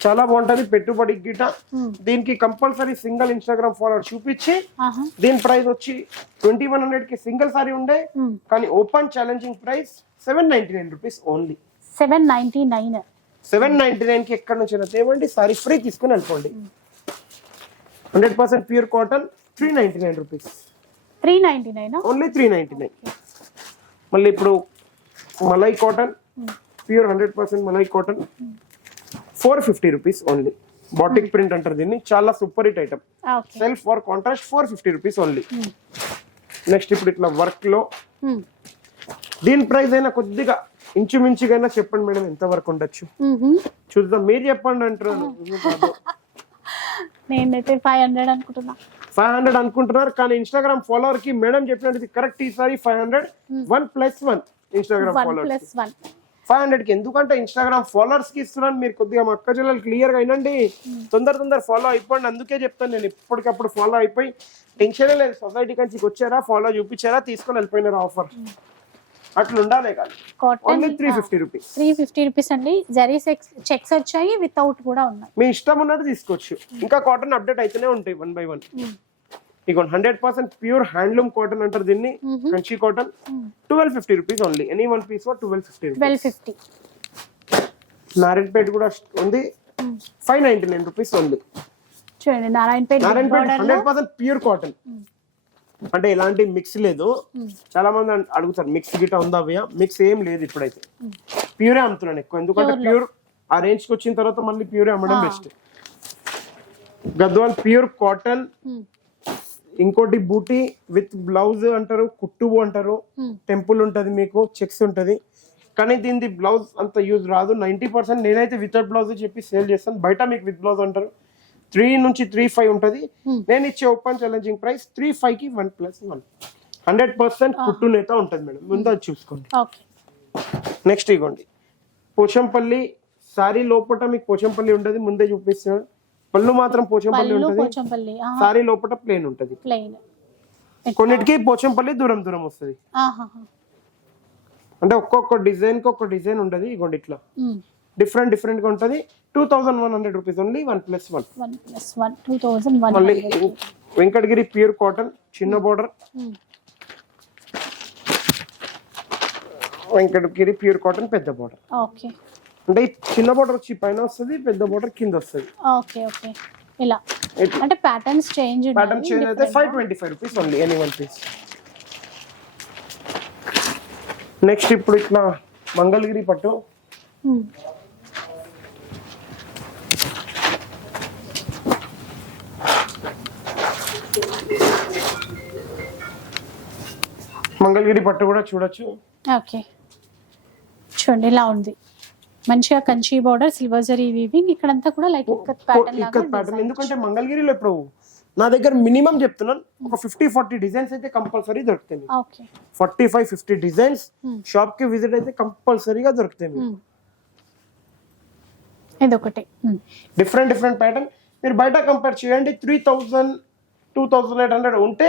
చాలా బాగుంటది పెట్టుబడి గిట దీనికి కంపల్సరీ సింగిల్ ఇన్స్టాగ్రామ్ ఫాలోవర్ చూపించి దీని ప్రైస్ వచ్చి 2100 కి సింగిల్ సారీ ఉండే కానీ open challenging price 799 rupees only 799 కి ఎక్కడ నుంచి తేవండి సారీ ఫ్రీ తీసుకుని వెళ్ళిపోండి 100% ప్యూర్ కాటన్ 399 రూపీస్ 399 ఓన్లీ 399 మళ్ళీ ఇప్పుడు malai cotton pure 100% malai cotton 450 rupees only batik print అంటారు దీన్ని చాలా super hit item self for contrast 450 rupees only next ఇప్పుడు ఇట్లా వర్క్ లో దీని ప్రైస్ అయినా కొద్దిగా ఇంచుమించుగా చెప్పండి మేడం ఎంత వరకు ఉండొచ్చు చూద్దాం మీరు చెప్పండి అంటారు నేనైతే 500 అనుకుంటున్నా 500 అనుకుంటున్నారు, కానీ ఇన్స్టాగ్రామ్ ఫాలోవర్ కి మేడం చెప్పినట్టు కరెక్ట్ ఈసారి 500 1+1 ఇన్స్టాగ్రామ్ ఫాలోవర్స్ 1+1 500 కి. ఎందుకంటే ఇన్స్టాగ్రామ్ ఫాలోవర్స్ కి ఇస్తున్నాను, మీరు కొద్దిగా మా అక్క చెల్లెలు క్లియర్ గా వినండి, తొందర ఫాలో అయిపోండి. అందుకే చెప్తాను నేను, ఇప్పటికప్పుడు ఫాలో అయిపోయి టెన్షన్ లేదు. సొసైటీ కంచికి వచ్చారా, ఫాలో చూపించారా, తీసుకొని వెళ్ళిపోయినారా ఆఫర్, అట్లా ఉండాలి. కానీ ఓన్లీ 350 రూపీస్. 350 రూపీస్ అండి. జరీ చెక్స్ వచ్చాయి, వితౌట్ కూడా ఉన్నాయి. మీ ఇష్టం ఉన్నట్టు తీసుకోవచ్చు. ఇంకా కాటన్ అప్డేట్ అయితేనే ఉంటాయి 1 by 1. ఇక 100% ప్యూర్ హ్యాండ్లూమ్ కాటన్ అంటారు దీన్ని, Kanchi cotton. 1250 rupees only. Any one piece 1250. 1250. Narayanpet కూడా ఉంది, 599 రూపీస్ ఓన్లీ. చూడండి నారాయణపేట 100% ప్యూర్ కాటన్, అంటే ఎలాంటి మిక్స్ లేదు. చాలా మంది అడుగుతారు మిక్స్ గిట్ట ఉందా భయ్యా, మిక్స్ ఏం లేదు ఇప్పుడైతే. ప్యూరే అమ్ముతున్నాను ఎక్కువ, ఎందుకంటే ప్యూర్ ఆ రేంజ్ కి వచ్చిన తర్వాత మళ్ళీ ప్యూరే అమ్మడం బెస్ట్. Gadwal pure cotton. ఇంకోటి బూటీ విత్ బ్లౌజ్ అంటారు, కుట్టు అంటారు, టెంపుల్ ఉంటది, మీకు చెక్స్ ఉంటది. కానీ దీని బ్లౌజ్ అంత యూజ్ రాదు. 90% నేనైతే వితౌట్ బ్లౌజ్ చెప్పి సేల్ చేస్తాను. బయట మీకు విత్ బ్లౌజ్ అంటారు. 3 నుంచి 3.5 ఉంటది. నేను ఇచ్చే ఓపెన్ ఛాలెంజింగ్ ప్రైస్ 3.5 కి 1+1. 100% కుట్టు నేత ఉంటది మేడం, ముందు అది చూసుకోండి. నెక్స్ట్ ఇగోండి పోచంపల్లి సారీ, లోపల మీకు పోచంపల్లి ఉంటది, ముందే చూపిస్తున్నాను. పళ్ళు మాత్రం పోచంపల్లి ఉంటది, సారీ లోపల ప్లేన్ ఉంటది. కొన్నిటికి పోచంపల్లి దూరం వస్తుంది. అంటే ఒక్కొక్క డిజైన్ కి ఒక్క డిజైన్ ఉంటది. ఇగోండి ఇట్లా డిఫరెంట్ గా ఉంటది. 2100 రూపీస్ ఓన్లీ 1+1. 2100. మళ్ళీ వెంకటగిరి ప్యూర్ కాటన్ చిన్న బోర్డర్, వెంకటగిరి ప్యూర్ కాటన్ పెద్ద బోర్డర్. అంటే చిన్న బోర్డర్ వచ్చి పైన వస్తుంది, పెద్ద బోర్డర్ కింద వస్తుంది. ఇలా అంటే ప్యాటర్న్స్ చేంజ్ అయితే 525 rupees only, any one piece. Next ఇప్పుడు ఇట్లా మంగళగిరి పట్టు. మంగళగిరి పట్టు కూడా చూడొచ్చు. చూడండి ఇలా ఉంది, మంచిగా Kanchi border, silver zari weaving, ఇక్కడంతా కూడా లైక్ ఇక్కత్ ప్యాటర్న్. ఎందుకంటే మంగళగిరిలో ఇప్పుడు నా దగ్గర మినిమం చెప్తున్నాను ఒక 50-40 డిజైన్స్ అయితే కంపల్సరీ దొరుకుతాయి. 45-50 డిజైన్స్ షాప్ కి విజిట్ అయితే కంపల్సరీగా దొరుకుతాయి. ఇదొకటి డిఫరెంట్ ప్యాటర్న్. మీరు బయట కంపేర్ చేయండి, 3000-2800 ఉంటే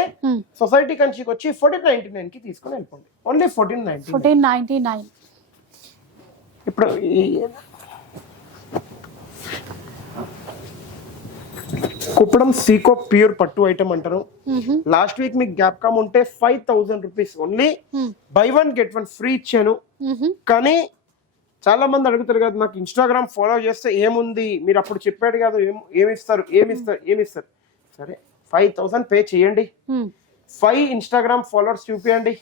సొసైటీ కంచికి వచ్చి 1499 కి తీసుకొని వెళ్ళిపోండి. ఓన్లీ 1499. ఇప్పుడు కుప్పడం సీకో ప్యూర్ పట్టు ఐటమ్ అంటారు. లాస్ట్ వీక్ మీకు గ్యాప్ కామ్ ఉంటే 5000 rupees only buy 1 get 1 free ఇచ్చాను. కానీ చాలా మంది అడుగుతారు కదా, నాకు ఇన్స్టాగ్రామ్ ఫాలో చేస్తే ఏముంది, మీరు అప్పుడు చెప్పాడు కదా ఏమిస్తారు. సరే 5000 పే చేయండి, 5 ఇన్స్టాగ్రామ్ ఫాలోవర్స్ చూపియండి,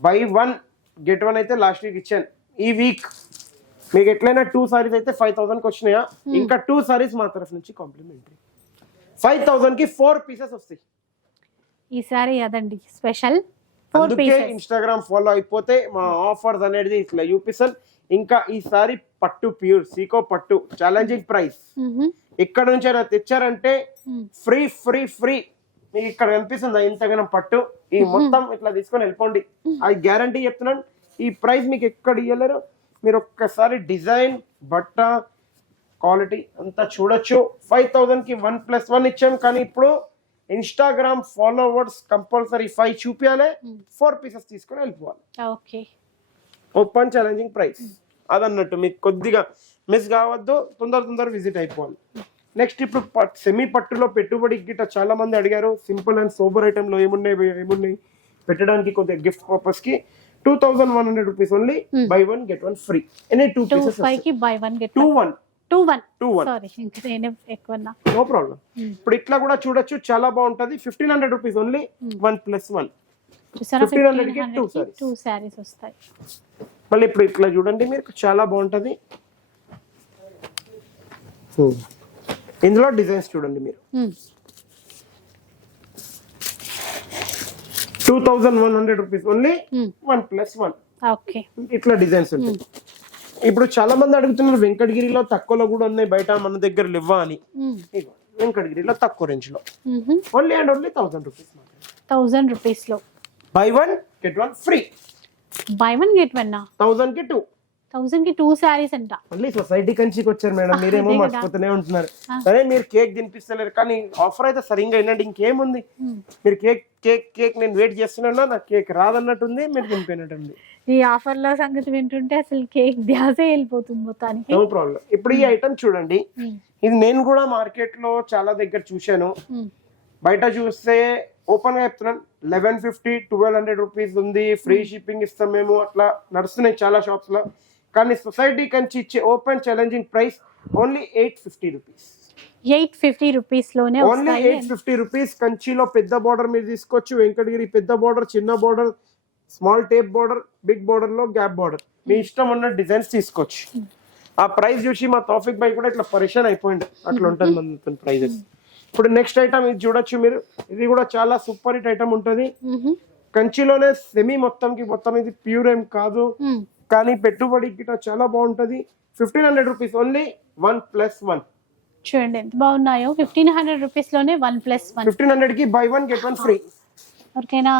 బై 1 get 1 అయితే లాస్ట్ వీక్ ఇచ్చాను. ఈ వీక్ మీకు ఎట్లయినా 2 సారీస్ అయితే 5000కి వచ్చినాయా, ఇంకా 2 సారీస్ మా తరఫు నుంచి కాంప్లిమెంటరీ. 5000 కి 4 పీసెస్ వస్తాయి ఈసారి. అదండి స్పెషల్. అందుకే ఇన్స్టాగ్రామ్ ఫాలో అయిపోతే మా ఆఫర్స్ అనేది ఇట్లా చూపిస్తాను. ఇంకా ఈసారి పట్టు ప్యూర్ సీకో పట్టు ఛాలెంజింగ్ ప్రైస్. ఇక్కడ నుంచి అయినా తెచ్చారంటే ఫ్రీ మీకు ఇక్కడ కనిపిస్తుంది ఇంతగానం పట్టు. ఈ మొత్తం ఇట్లా తీసుకొని వెళ్ళిపోండి, అది గ్యారంటీ చెప్తున్నాను. ఈ ప్రైస్ మీకు ఎక్కడ ఇవ్వలేరు. మీరు ఒక్కసారి డిజైన్, బట్ట, క్వాలిటీ అంతా చూడొచ్చు. 5000 కి 1+1 ఇచ్చాం, కానీ ఇప్పుడు ఇన్స్టాగ్రామ్ ఫాలోవర్స్ కంపల్సరీ 5 చూపించాలి, 4 పీసెస్ తీసుకొని వెళ్ళిపోవాలి. ఓపెన్ ఛాలెంజింగ్ ప్రైస్ అదన్నట్టు. మీకు కొద్దిగా మిస్ కావద్దు, తొందర విజిట్ అయిపోవాలి. నెక్స్ట్ ఇప్పుడు సెమీ పట్టులో పెట్టుబడి గిట్ట చాలా మంది అడిగారు. సింపుల్ అండ్ సోబర్ ఐటమ్ లో ఏమున్నాయి పెట్టడానికి కొద్దిగా గిఫ్ట్ పర్పస్ కి 2100 rupees only buy 1 get 1 free. Any 2 pieces by 1 get 1 sorry ఇంకా నేను ఎక్కువన్నా నో ప్రాబ్లం. ఇప్పుడు ఇట్లా కూడా చూడొచ్చు, చాలా బాగుంటది. 1500 రూపీస్ ఓన్లీ 1+1. 1500 కి 2 సారీస్ వస్తాయి. మళ్ళీ ఇప్పుడు ఇట్లా చూడండి, మీరు చాలా బాగుంటది. ఇందులో డిజైన్స్ చూడండి మీరు. 2100 రూపీస్ ఓన్లీ 1+1. ఇట్లా డిజైన్స్ ఉంటాయి. ఇప్పుడు చాలా మంది అడుగుతున్నారు వెంకటగిరిలో తక్కువలో కూడా ఉన్నాయి బయట మన దగ్గర లేవా అని. వెంకటగిరిలో తక్కువ రేంజ్ లో only and only 1000 rupees. 1000 rupees లో buy 1 get 1 free. Buy 1 get 1 1000 కి 2. 1000 కి 2 సారీస్ అంట. మళ్ళీ సొసైటీ కంచికి వచ్చారు మేడం, మీరేమో అదే కదా. మర్చిపోతూనే ఉంటున్నారు. సరే మీరు కేక్ తినిపిస్తలేరు కానీ ఆఫర్ అయితే సరిగ్గా వినండి. ఇంకేముంది, మీరు కేక్ కేక్ కేక్ నేను వెయిట్ చేస్తున్నా, నాకు కేక్ రాదన్నట్టుంది, మీరు తినిపోయినట్టుంది. ఈ ఆఫర్ లో సంగతి వింటుంటే అసలు కేక్ ధ్యాసే వెళ్ళిపోతుంది మొత్తానికి. No problem. ఇప్పుడు ఈ ఐటమ్ చూడండి, ఇది నేను కూడా మార్కెట్ లో చాలా దగ్గర చూశాను. బయట చూస్తే ఓపెన్ గా చెప్తున్నాను 1150 1200 రూపీస్ ఉంది, ఫ్రీ షిప్పింగ్ ఇస్తాం మేము, అట్లా నడుస్తున్నాయి చాలా షాప్స్ లో. కానీ సొసైటీ కంచి ఇచ్చే open challenging price only 850 rupees. 850 rupees లోనే ఓన్లీ 850 రూపీస్. కంచిలో పెద్ద బార్డర్ మీరు తీసుకోవచ్చు, వెంకటగిరి పెద్ద బార్డర్, చిన్న border, small tape border, big border లో గ్యాప్ బార్డర్, మీ ఇష్టం ఉన్న డిజైన్స్ తీసుకోవచ్చు. ఆ ప్రైస్ చూసి మా తౌఫిక్ భాయ్ కూడా ఇట్లా పరేషాన్ అయిపోయింది, అట్లా ఉంటుంది మన ప్రైజెస్. ఇప్పుడు నెక్స్ట్ ఐటమ్ ఇది చూడొచ్చు మీరు, ఇది కూడా చాలా సూపర్ హిట్ ఐటమ్ ఉంటుంది. కంచిలోనే సెమీ మొత్తం ఇది ప్యూర్ ఏం కాదు, కానీ పెట్టుబడి గిట్ట చాలా బాగుంటది. 1500 రూపీస్ ఓన్లీ 1+1. చూడండి ఎంత బాగున్నాయో. 1500 రూపీస్ లోనే 1+1. 1500 కి బై 1 గెట్ 1 ఫ్రీ. ఎవరికైనా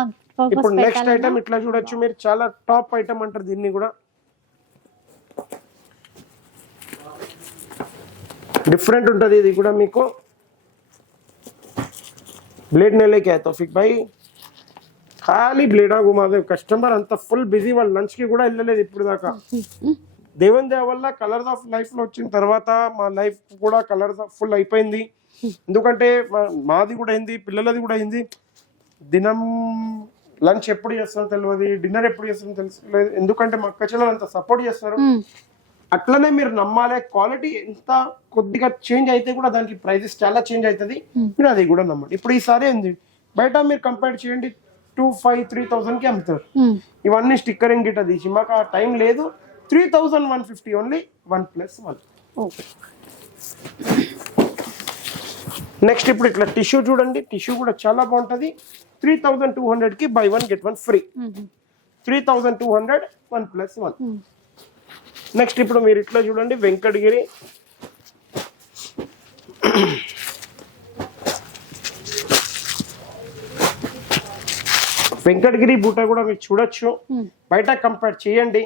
ఇప్పుడు నెక్స్ట్ ఐటమ్ ఇట్లా చూడొచ్చు మీరు, చాలా టాప్ ఐటమ్ అంటారు దీన్ని కూడా. డిఫరెంట్ ఉంటది ఇది కూడా మీకు. ब्लेड ने लेके आया तौफिक भाई, ఖాళీ బ్లేడా గుమాదే. కస్టమర్ అంత ఫుల్ బిజీ, వాళ్ళు లంచ్ కి కూడా వెళ్ళలేదు ఇప్పుడు దాకా. దేవుని దేవ వల్ల కలర్స్ ఆఫ్ లైఫ్ లో వచ్చిన తర్వాత మా లైఫ్ కూడా కలర్స్ ఆఫ్ ఫుల్ అయిపోయింది. ఎందుకంటే మాది కూడా అయింది, పిల్లలది కూడా అయింది. దినం లంచ్ ఎప్పుడు చేస్తారో తెలియదు, డిన్నర్ ఎప్పుడు చేస్తారో తెలుసుకోలేదు. ఎందుకంటే మా అక్క చెల్లెలు అంత సపోర్ట్ చేస్తారు. అట్లనే మీరు నమ్మాలి, క్వాలిటీ ఎంత కొద్దిగా చేంజ్ అయితే కూడా దానికి ప్రైజెస్ చాలా చేంజ్ అవుతుంది, మీరు అది కూడా నమ్మండి. ఇప్పుడు ఈసారి ఏంది, బయట మీరు కంపేర్ చేయండి 2500-3000 కి అమ్ముతారు. ఇవన్నీ స్టిక్కరింగ్ గిట్ట తీసి, మాకు ఆ టైం లేదు. 3150 ఓన్లీ 1+1. నెక్స్ట్ ఇప్పుడు ఇట్లా టిష్యూ చూడండి, టిష్యూ కూడా చాలా బాగుంటది. 3200 కి బై 1 గెట్ 1 ఫ్రీ. 3200 1+1. నెక్స్ట్ ఇప్పుడు మీరు ఇట్లా చూడండి, వెంకటగిరి వెంకటగిరి బూట కూడా మీరు చూడొచ్చు. బయట కంపేర్ చేయండి,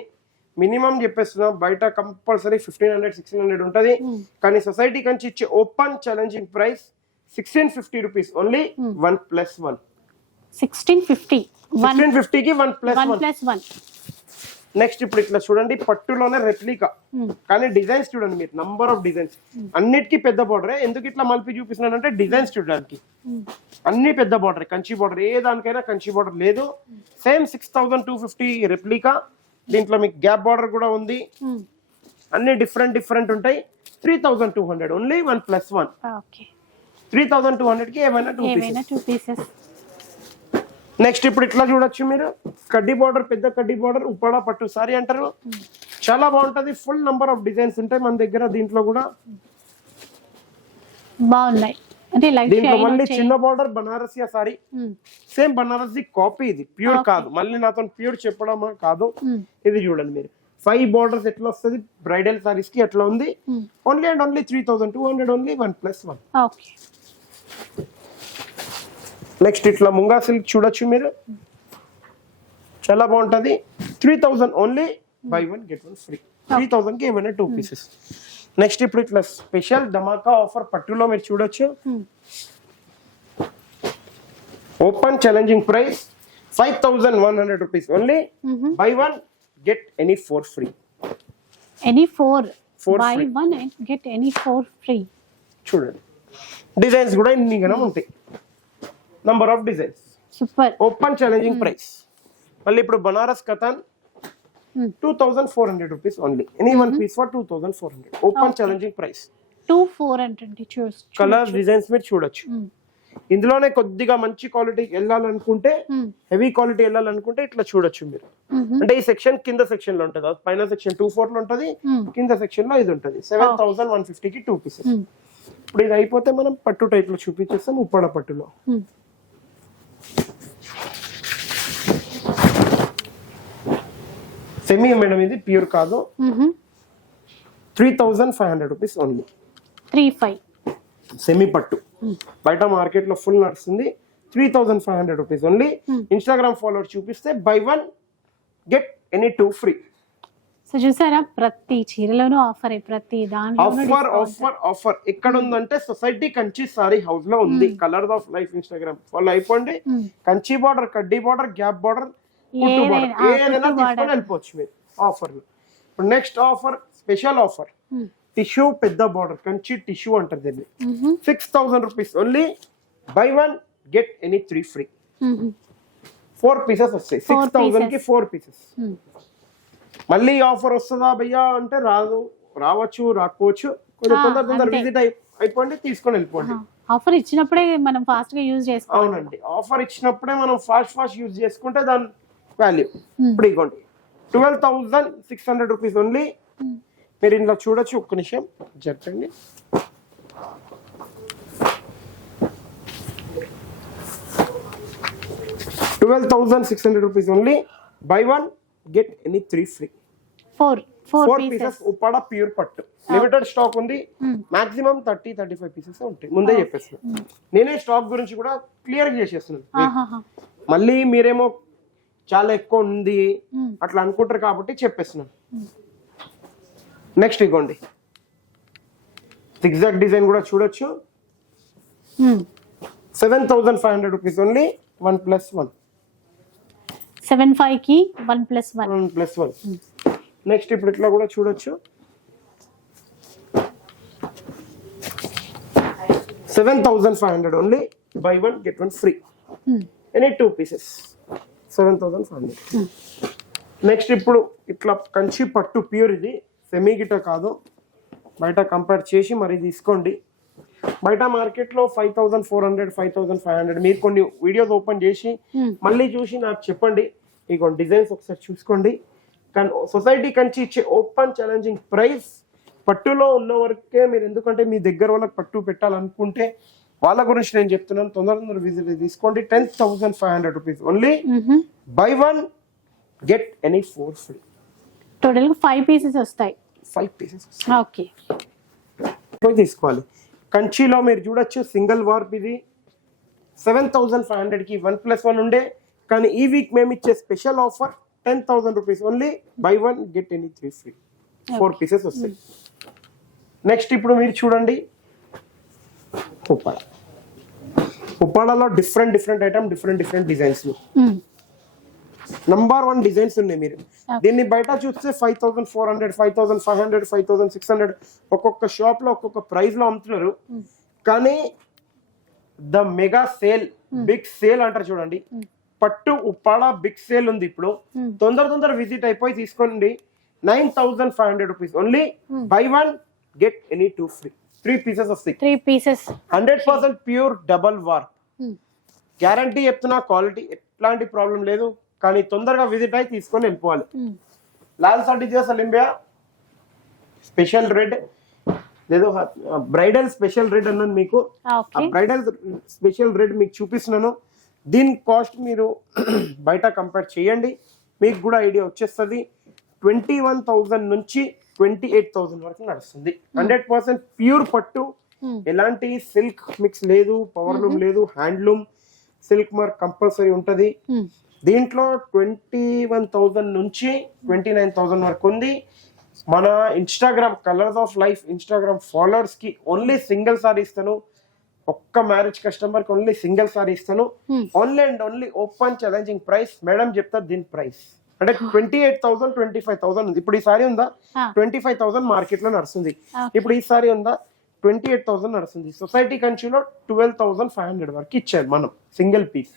మినిమం చెప్పేస్తున్నాం, బయట కంపల్సరీ 1500-1600 ఉంటది. కానీ సొసైటీ కంచి ఇచ్చే open challenging price 1650 rupees only 1+1. 1650 కి 1+1. నెక్స్ట్ ఇప్పుడు ఇట్లా చూడండి, పట్టులోనే రెప్లికా, కానీ డిజైన్స్ చూడండి మీరు, నంబర్ ఆఫ్ డిజైన్స్. అన్నిటికీ పెద్ద బార్డర్. ఎందుకు ఇట్లా మలిపి చూపిస్తున్నానంటే డిజైన్స్ చూడడానికి అన్ని పెద్ద బార్డర్, కంచి బార్డర్, ఏ దానికైనా కంచి బార్డర్ లేదు. Same 6250 replica. దీంట్లో మీకు గ్యాప్ బార్డర్ కూడా ఉంది. అన్ని డిఫరెంట్ ఉంటాయి. 3200 ఓన్లీ 1+1. 3200 కి ఏమైనా 2 పీసెస్. నెక్స్ట్ ఇప్పుడు ఇట్లా చూడొచ్చు మీరు, కడ్డీ బార్డర్, పెద్ద కడ్డీ బార్డర్, ఉప్పాడ పట్టు సారీ అంటారు, చాలా బాగుంటది. ఫుల్ నంబర్ ఆఫ్ డిజైన్స్ ఉంటాయి మన దగ్గర. దీంట్లో కూడా బాగున్నాయి. దీంట్లో మళ్ళీ చిన్న బార్డర్ బనారసియా సారీ, సేమ్ బనారసి కాపీ, ఇది ప్యూర్ కాదు. మళ్ళీ నాతో ప్యూర్ చెప్పడం కాదు, ఇది చూడండి మీరు. 5 బార్డర్స్ ఎట్లా వస్తుంది బ్రైడల్ సారీస్ కి, ఎట్లా ఉంది. Only and only 3200 only 1+1. Next ఇట్లా ముంగా సిల్క్ చూడొచ్చు మీరు, చాలా బాగుంటది. 3000 ఓన్లీ బై 1 గెట్ 1 ఫ్రీ. 3000 కి ఏమైనా 2 పీసెస్. నెక్స్ట్ ఇప్పుడు ఇట్లా స్పెషల్ ధమాకా ఆఫర్ పట్టులో మీరు చూడొచ్చు. Open challenging price 5100 rupees only. Buy 1 get any 4 free. Any 4 buy 1 get any 4 free. చూడండి డిజైన్స్ కూడా ఇన్ని గణం ఉంటాయి, number of designs. Super. Open challenging price. మళ్ళీ ఇప్పుడు బనారస్ కథన్ 2400 rupees only. Any 1 piece for 2400. Open challenging price. 2400. Colour designs మీరు చూడొచ్చు. ఇందులోనే కొద్దిగా మంచి క్వాలిటీ వెళ్ళాలనుకుంటే, హెవీ క్వాలిటీ వెళ్ళాలనుకుంటే ఇట్లా చూడొచ్చు మీరు. అంటే ఈ సెక్షన్ కింద సెక్షన్ లో ఉంటది, పైన సెక్షన్ 24 లో ఉంటది, కింద సెక్షన్ లో ఇది ఉంటది. 7150 కి 2 పీసెస్. ఇప్పుడు ఇది అయిపోతే మనం పట్టు టైప్ లో చూపించేస్తాం, ఉప్పాడ పట్టులో. సెమీ మేడం, ఇది ప్యూర్ కాదు. 3500 రూపీస్ ఓన్లీ. 35. సెమీ పట్టు బయట మార్కెట్ లో ఫుల్ నడుస్తుంది 3,500 రూపీస్ ఓన్లీ. ఇన్స్టాగ్రామ్ ఫాలోవర్ చూపిస్తే by 1 get any 2 free. So చూసారా, ప్రతి చీరలోనూ ఆఫర్, ప్రతి దాంట్లో ఆఫర్ ఆఫర్ ఆఫర్ ఎక్కడ ఉందంటే సొసైటీ కంచి సారీ హౌస్ లో ఉంది. Colour of life Instagram follow అయిపోండి. కంచి బార్డర్, కడ్డీ బార్డర్, గ్యాప్ బార్డర్, ఏదైనా తీసుకొని వెళ్ళిపోవచ్చు మీరు ఆఫర్ లో. ఇప్పుడు next offer, special offer, tissue పెద్ద బార్డర్ కంచి టిష్యూ అంటారు దీన్ని. 6,000 rupees only. Buy 1 get any 3 free. 4 pieces వస్తాయి. 6,000 కి 4 పీసెస్. మళ్ళీ ఆఫర్ వస్తుందా భయ్యా అంటే రావచ్చు రాకపోవచ్చు. కొంచెం తొందర విజిట్ అయిపోండి, తీసుకొని వెళ్ళిపోండి. ఆఫర్ ఇచ్చినప్పుడే మనం ఫాస్ట్ గా యూజ్ చేసుకోవాలి. అవునండి, ఆఫర్ ఇచ్చినప్పుడే మనం ఫాస్ట్ యూజ్ చేసుకుంటే దాని వాల్యూ. ఇప్పుడు ఇవ్వండి 12,600 రూపీస్ ఓన్లీ. మీరు ఇంట్లో చూడొచ్చు, ఒక్క నిమిషం చెప్పండి. ₹12,600 only. Buy 1 get any 3 free. 4 pieces Uppada pure పట్టు. లిమిటెడ్ స్టాక్ ఉంది. మాక్సిమం 30-35 పీసెస్ ఉంటాయి. ముందే చెప్పేస్తున్నాను. నేనే స్టాక్ గురించి కూడా క్లియర్ చేసేస్తున్నాను. మళ్ళీ మీరేమో చాలా ఎక్కువ ఉంది అట్లా అనుకుంటారు కాబట్టి చెప్పేస్తున్నాను. నెక్స్ట్ ఇగోండి, zigzag డిజైన్ కూడా చూడొచ్చు. 7,500 రూపీస్ ఓన్లీ. 1+1. 7,500 కి 1+1. 1+1. నెక్స్ట్ ఇప్పుడు ఇట్లా కూడా చూడొచ్చు. 7,500 only. Buy 1 get 1 free. Any 2 pieces. 7,500. Next ఇప్పుడు ఇట్లా కంచి పట్టు ప్యూర్, ఇది సెమీ గిట కాదు. బయట కంపేర్ చేసి మరి తీసుకోండి. బయట మార్కెట్ లో 5,400, 5,500. మీరు కొన్ని వీడియోస్ ఓపెన్ చేసి మళ్ళీ చూసి నాకు చెప్పండి. ఇక డిజైన్స్ ఒకసారి చూసుకోండి. కానీ సొసైటీ కంచి ఇచ్చే ఓపెన్ ఛాలెంజింగ్ ప్రైస్ పట్టులో ఉన్న వరకే మీరు, ఎందుకంటే మీ దగ్గర వాళ్ళకి పట్టు పెట్టాలనుకుంటే వాళ్ళ గురించి నేను చెప్తున్నాను. తొందర విజిట్ తీసుకోండి. 10,500 rupees only. Buy 1 get any 4 free. Total 5 pieces వస్తాయి. 5 పీసెస్ ఓకే, తీసుకోవాలి. కంచిలో మీరు చూడొచ్చు, సింగిల్ వార్ప్ ఇది 7,500 కి 1+1 ఉండే. కానీ ఈ వీక్ మేము ఇచ్చే special offer 10,000 rupees only. Buy 1 get any 3 free. 4 pieces వస్తాయి. నెక్స్ట్ ఇప్పుడు మీరు చూడండి, ఉప్పాడలో different item, different designs. Number 1 designs ఉన్నాయి. మీరు దీన్ని బయట చూస్తే 5,400, 5,500, 5,600 ఒక్కొక్క షాప్ లో ఒక్కొక్క ప్రైస్ లో అమ్ముతున్నారు. కానీ the mega sale, big sale అంటారు చూడండి, పట్టు ఉప్పాడ బిగ్ సేల్ ఉంది ఇప్పుడు. తొందర విజిట్ అయిపోయి తీసుకోండి. 9,500 rupees only. Buy 1 get any 2 free. 3 pieces వస్తాయి. 3 pieces 100% pure double warp. Guarantee చెప్తున్నా, క్వాలిటీ ఎట్లాంటి ప్రాబ్లం లేదు. కానీ తొందరగా విజిట్ అయి తీసుకొని వెళ్ళిపోవాలి. లాల్ సాటి లింబియా స్పెషల్ రెడ్, లేదో బ్రైడల్ స్పెషల్ రెడ్ అన్నాను మీకు. బ్రైడల్ స్పెషల్ రెడ్ మీకు చూపిస్తున్నాను. దీని కాస్ట్ మీరు బయట కంపేర్ చేయండి, మీకు కూడా ఐడియా వచ్చేస్తుంది. 21,000 నుంచి 28,000 వరకు నడుస్తుంది. 100% ప్యూర్ పట్టు, ఎలాంటి సిల్క్ మిక్స్ లేదు, పవర్ లూమ్ లేదు, హ్యాండ్లూమ్ సిల్క్ మార్క్ కంపల్సరీ ఉంటది. దీంట్లో 21,000 నుంచి 29,000 వరకు ఉంది. మన Instagram colours of life Instagram followers కి ఓన్లీ సింగిల్ సారీ ఇస్తాను. ఒక్క మ్యారేజ్ కస్టమర్ కి ఓన్లీ సింగిల్ సారీ ఇస్తాను. Only and only open challenging price. Madam చెప్తా దీని ప్రైస్ అంటే 28,000, 25,000 ఉంది. ఇప్పుడు ఈ సారీ ఉందా 25,000 మార్కెట్ లో నడుస్తుంది. ఇప్పుడు ఈ సారీ ఉందా 28,000 నడుస్తుంది. సొసైటీ కంచిలో 12,500 వరకు ఇచ్చారు మనం సింగిల్ పీస్.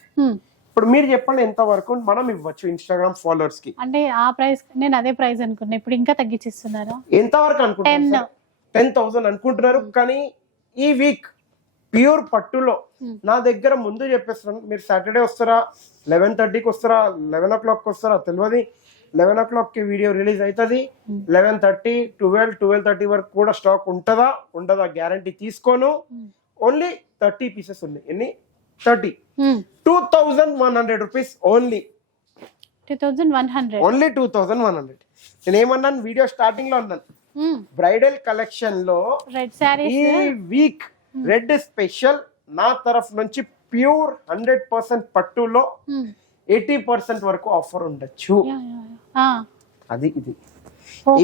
ఇప్పుడు మీరు చెప్పండి ఎంత వరకు మనం ఇవ్వచ్చు ఇన్స్టాగ్రామ్ ఫాలోవర్స్ కి? అంటే ఆ ప్రైస్ నేను అదే ప్రైస్ అనుకున్నా, ఇప్పుడు ఇంకా తగ్గించిస్తున్నారా? ఎంత వరకు అనుకుంటున్నారు? 10,000 అనుకుంటున్నారు. కానీ ఈ వీక్ ప్యూర్ పట్టులో నా దగ్గర ముందు చెప్పేస్తున్నాను. మీరు సాటర్డే వస్తారా, 11:30కి వస్తారా, 11 o'clock వస్తారా తెలియదు. 11 o'clock కి వీడియో రిలీజ్ అవుతుంది. 11:30, 12:30 వరకు కూడా స్టాక్ ఉంటుందా ఉండదా గ్యారంటీ తీసుకోను. ఓన్లీ 30 పీసెస్ ఉన్నాయి. ఎన్ని? 30. 2,100 రూపీస్ ఓన్లీ. 2,100 ఓన్లీ 2,100. నేను ఏమన్నాను వీడియో స్టార్టింగ్ లో అన్నాను, బ్రైడల్ కలెక్షన్ లో రెడ్ సారీస్ ఈ వీక్ రెడ్ స్పెషల్ నా తరఫు నుంచి ప్యూర్ 100% పట్టులో 80% వరకు ఆఫర్ ఉండొచ్చు. అది ఇది.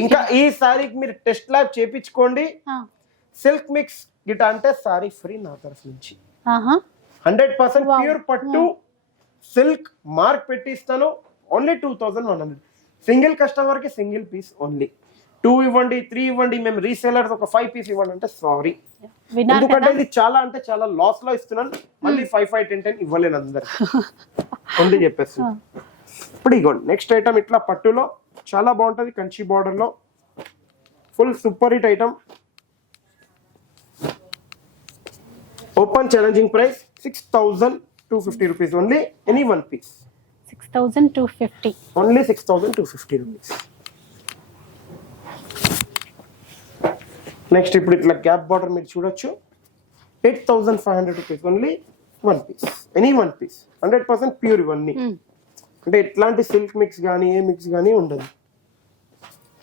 ఇంకా ఈ సారీకి మీరు టెస్ట్ ల్యాబ్ చేపించుకోండి. సిల్క్ మిక్స్ గిట అంటే సారీ ఫ్రీ నా తరఫు నుంచి. 100% ప్యూర్ పట్టు సిల్క్ మార్క్ పెట్టిస్తాను. ఓన్లీ 2100. సింగిల్ కస్టమర్ కి సింగిల్ పీస్ ఓన్లీ. 2 ఇవ్వండి, 3 ఇవ్వండి, మేము రీసేలర్స్ ఒక 5 పీస్ ఇవ్వండి అంటే సారీ. ఎందుకంటే ఇది చాలా అంటే చాలా లాస్ లో ఇస్తున్నాను. మళ్ళీ 5, 10 ఇవ్వలేను అందరు. ఓన్లీ చెప్పేసి ఇప్పుడు ఇగోండి నెక్స్ట్ ఐటమ్ ఇట్లా పట్టులో చాలా బాగుంటది. కంచి బార్డర్ లో full super hit item. Open challenging price 6250 rupees only. Any one piece 6250. Only 6250 rupees. Next ఇప్పుడు ఇట్లా గ్యాప్ బార్డర్ మీరు చూడొచ్చు. 8500 rupees only one piece. Any one piece 100% pure ఇవన్నీ. అంటే ఎట్లాంటి సిల్క్ మిక్స్ కానీ ఏ మిక్స్ కానీ ఉండదు.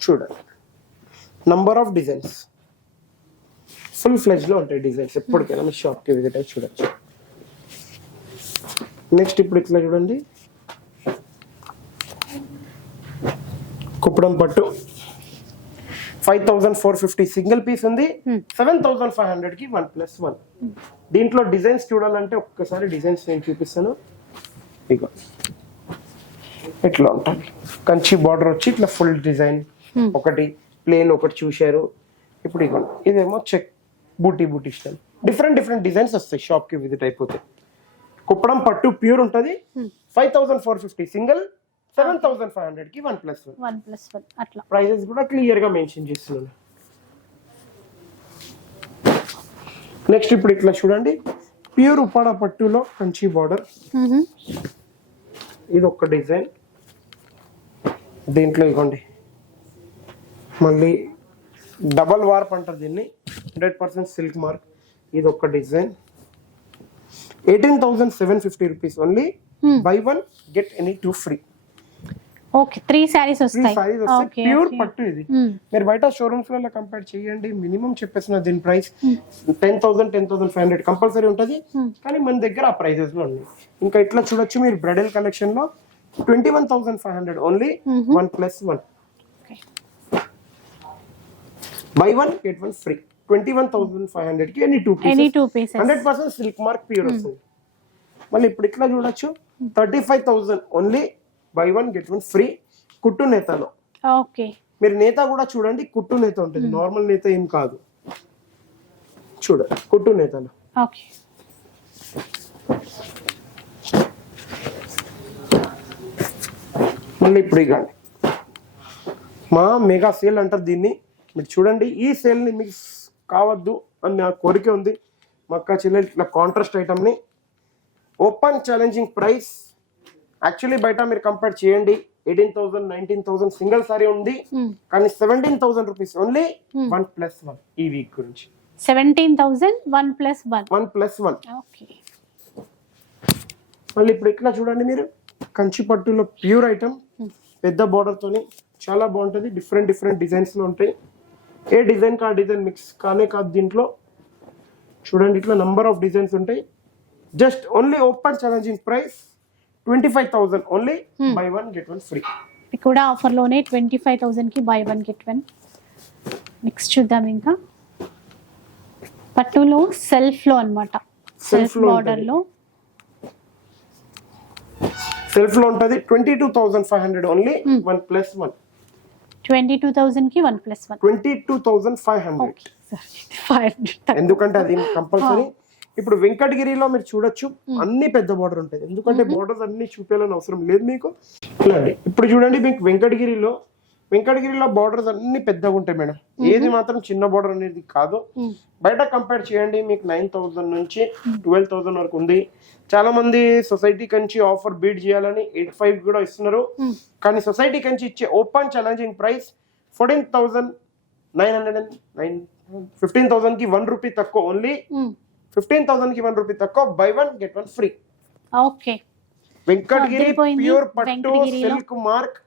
చూడండి నంబర్ ఆఫ్ డిజైన్స్ ఫుల్ ఫ్లెజ్ లో ఉంటాయి డిజైన్స్. ఎప్పటికైనా మీ షాప్ కి విజిట్ అయ్యి చూడొచ్చు. నెక్స్ట్ ఇప్పుడు ఇట్లా చూడండి కుప్పడం పట్టు 5450 సింగిల్ పీస్ ఉంది. 7500 కి 1+1. దీంట్లో డిజైన్స్ చూడాలంటే ఒక్కసారి డిజైన్స్ నేను చూపిస్తాను. ఇగో ఇట్లా ఉంటుంది. కంచి బార్డర్ వచ్చి ఇట్లా ఫుల్ డిజైన్ ఒకటి, ప్లేన్ ఒకటి చూశారు. ఇప్పుడు ఇగోండి ఇదేమో చెక్ బూటీ స్టైల్. డిఫరెంట్ డిజైన్స్ వస్తాయి షాప్ కి విజిట్ అయిపోతే. కుప్పడం పట్టు ప్యూర్ ఉంటుంది. 5450 సింగిల్, 7500 కి 1+1 అట్లా. ప్రైజెస్ కూడా క్లియర్ గా మెన్షన్ చేస్తున్నాను. నెక్స్ట్ ఇప్పుడు ఇట్లా చూడండి ప్యూర్ ఉప్పాడ పట్టులో కంచి బార్డర్. ఇది ఒక డిజైన్. దీంట్లో ఇవ్వండి మళ్ళీ డబల్ వార్ప్ అంటారు దీన్ని. 100% సిల్క్ మార్క్. ఇది ఒక design. 18750 rupees only. Buy 1 get any 2 free. Okay 3 saris వస్తాయి. ప్యూర్ పట్టు ఇది. మీరు బయట షోరూమ్స్ లో కంపేర్ చేయండి. మినిమం చెప్పేసిన దీని ప్రైస్ 10,500 కంపల్సరీ ఉంటది. కానీ మన దగ్గర ఆ ప్రైజెస్ లో ఉన్నాయి. ఇంకా ఇట్లా చూడొచ్చు మీరు బ్రైడల్ కలెక్షన్ లో 21,500 ఓన్లీ 1+1. By 1 get 1 free. 21,500 కి any 2 pieces. 100% silk mark pure వస్తుంది. మళ్ళీ ఇప్పుడు ఇట్లా చూడొచ్చు 35,000 ఓన్లీ. Buy 1 get 1 free. కుట్టు నేతలో. ఓకే మీరు నేత కూడా చూడండి. కుట్టు నేత ఉంటుంది. నార్మల్ నేత ఏం కాదు. చూడండి కుట్టు నేతలో. ఓకే మళ్ళీ ఇప్పుడు ఇవ్వండి మా మెగా సేల్ అంటారు దీన్ని. మీరు చూడండి ఈ సేల్ ని మీకు కావద్దు అని నా కోరిక ఉంది. మా అక్క చెల్లెలు ఇట్లా కాంట్రాస్ట్ ఐటమ్ ని ఓపెన్ ఛాలెంజింగ్ ప్రైస్. యాక్చువల్లీ బయట మీరు కంపేర్ చేయండి 18,000, 19,000 సింగిల్ సారీ ఉంది. కానీ 17,000 రూపీస్ ఓన్లీ 1+1. ఈ వీక్ గురించి 17,000 1+1. ఓకే మళ్ళీ ఇప్పుడు ఇట్లా చూడండి మీరు కంచి పట్టులో ప్యూర్ ఐటమ్ పెద్ద బార్డర్ తోని చాలా బాగుంటది. డిఫరెంట్ డిజైన్స్ లో ఉంటాయి. ఏ డిజైన్ కా డిజైన్ మిక్స్ కానే కాదు దీంట్లో. చూడండి ఇట్లా నంబర్ ఆఫ్ డిజైన్స్ ఉంటాయి. Just only open challenging price 25,000 only. Buy 1 get 1 free. ఇది కూడా ఆఫర్ లోనే 25,000 కి బై 1 గెట్ 1. నెక్స్ట్ చూద్దాం ఇంకా పట్టులో సెల్ఫ్ లో అన్నమాట. సెల్ఫ్ బార్డర్ లో సెల్ఫ్ లో ఉంటది. 22,500 ఓన్లీ 1+1. 22,000 కి 1+1. 22,500. ఎందుకంటే అది కంపల్సరీ. ఇప్పుడు వెంకటగిరిలో మీరు చూడొచ్చు అన్ని పెద్ద బార్డర్ ఉంటాయి. ఎందుకంటే బార్డర్స్ అన్ని చూపించాలని అవసరం లేదు మీకు. ఇప్పుడు చూడండి మీకు వెంకటగిరిలో బార్డర్స్ అన్ని పెద్దగా ఉంటాయి మేడం. ఏది మాత్రం చిన్న బార్డర్ అనేది కాదు. బయట కంపేర్ చేయండి మీకు 9,000 నుంచి 12,000 వరకు ఉంది. చాలా మంది సొసైటీ కంచి ఆఫర్ బీట్ చేయాలని 85 కూడా ఇస్తున్నారు. కానీ సొసైటీ కంచి ఇచ్చే ఓపెన్ ఛాలెంజింగ్ ప్రైస్ 14,909. 15,000 కి 1 రూపీ తక్కువ ఓన్లీ. 15,000 కి 1 రూపీ తక్కువ. Buy 1 get 1 free. Okay Venkatagiri pure పట్టు silk mark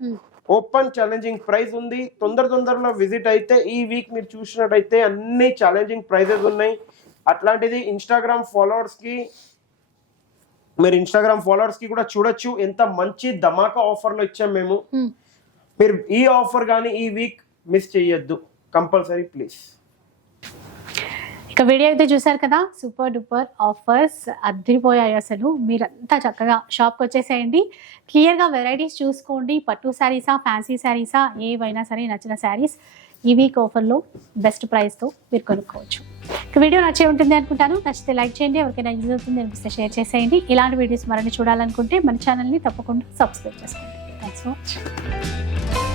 open challenging price ఉంది. తొందరలో విజిట్ అయితే ఈ వీక్ మీరు చూసినట్టయితే అన్ని ఛాలెంజింగ్ ప్రైజెస్ ఉన్నాయి. అట్లాంటిది ఇన్స్టాగ్రామ్ ఫాలోవర్స్కి మీరు ఇన్స్టాగ్రామ్ ఫాలోవర్స్కి కూడా చూడొచ్చు ఎంత మంచి ధమాకా ఆఫర్లో ఇచ్చాం మేము. మీరు ఈ ఆఫర్ కానీ ఈ వీక్ మిస్ చేయొద్దు కంపల్సరీ ప్లీజ్. ఇక వీడియో అయితే చూసారు కదా, సూపర్ డూపర్ ఆఫర్స్ అద్దరిపోయాయి. అసలు మీరంతా చక్కగా షాప్కి వచ్చేసేయండి, క్లియర్గా వెరైటీస్ చూసుకోండి. పట్టు శారీసా, ఫ్యాన్సీ శారీసా, ఏవైనా సరే నచ్చిన శారీస్ ఈ వీక్ ఆఫర్లో బెస్ట్ ప్రైస్తో మీరు కొనుక్కోవచ్చు. ఇక వీడియో నచ్చే ఉంటుంది అనుకుంటాను. నచ్చితే లైక్ చేయండి, ఎవరికైనా యూజ్ అవుతుంది అనిపిస్తే షేర్ చేసేయండి. ఇలాంటి వీడియోస్ మరిన్ని చూడాలనుకుంటే మన ఛానల్ని తప్పకుండా సబ్స్క్రైబ్ చేసుకోండి. Thanks for watching.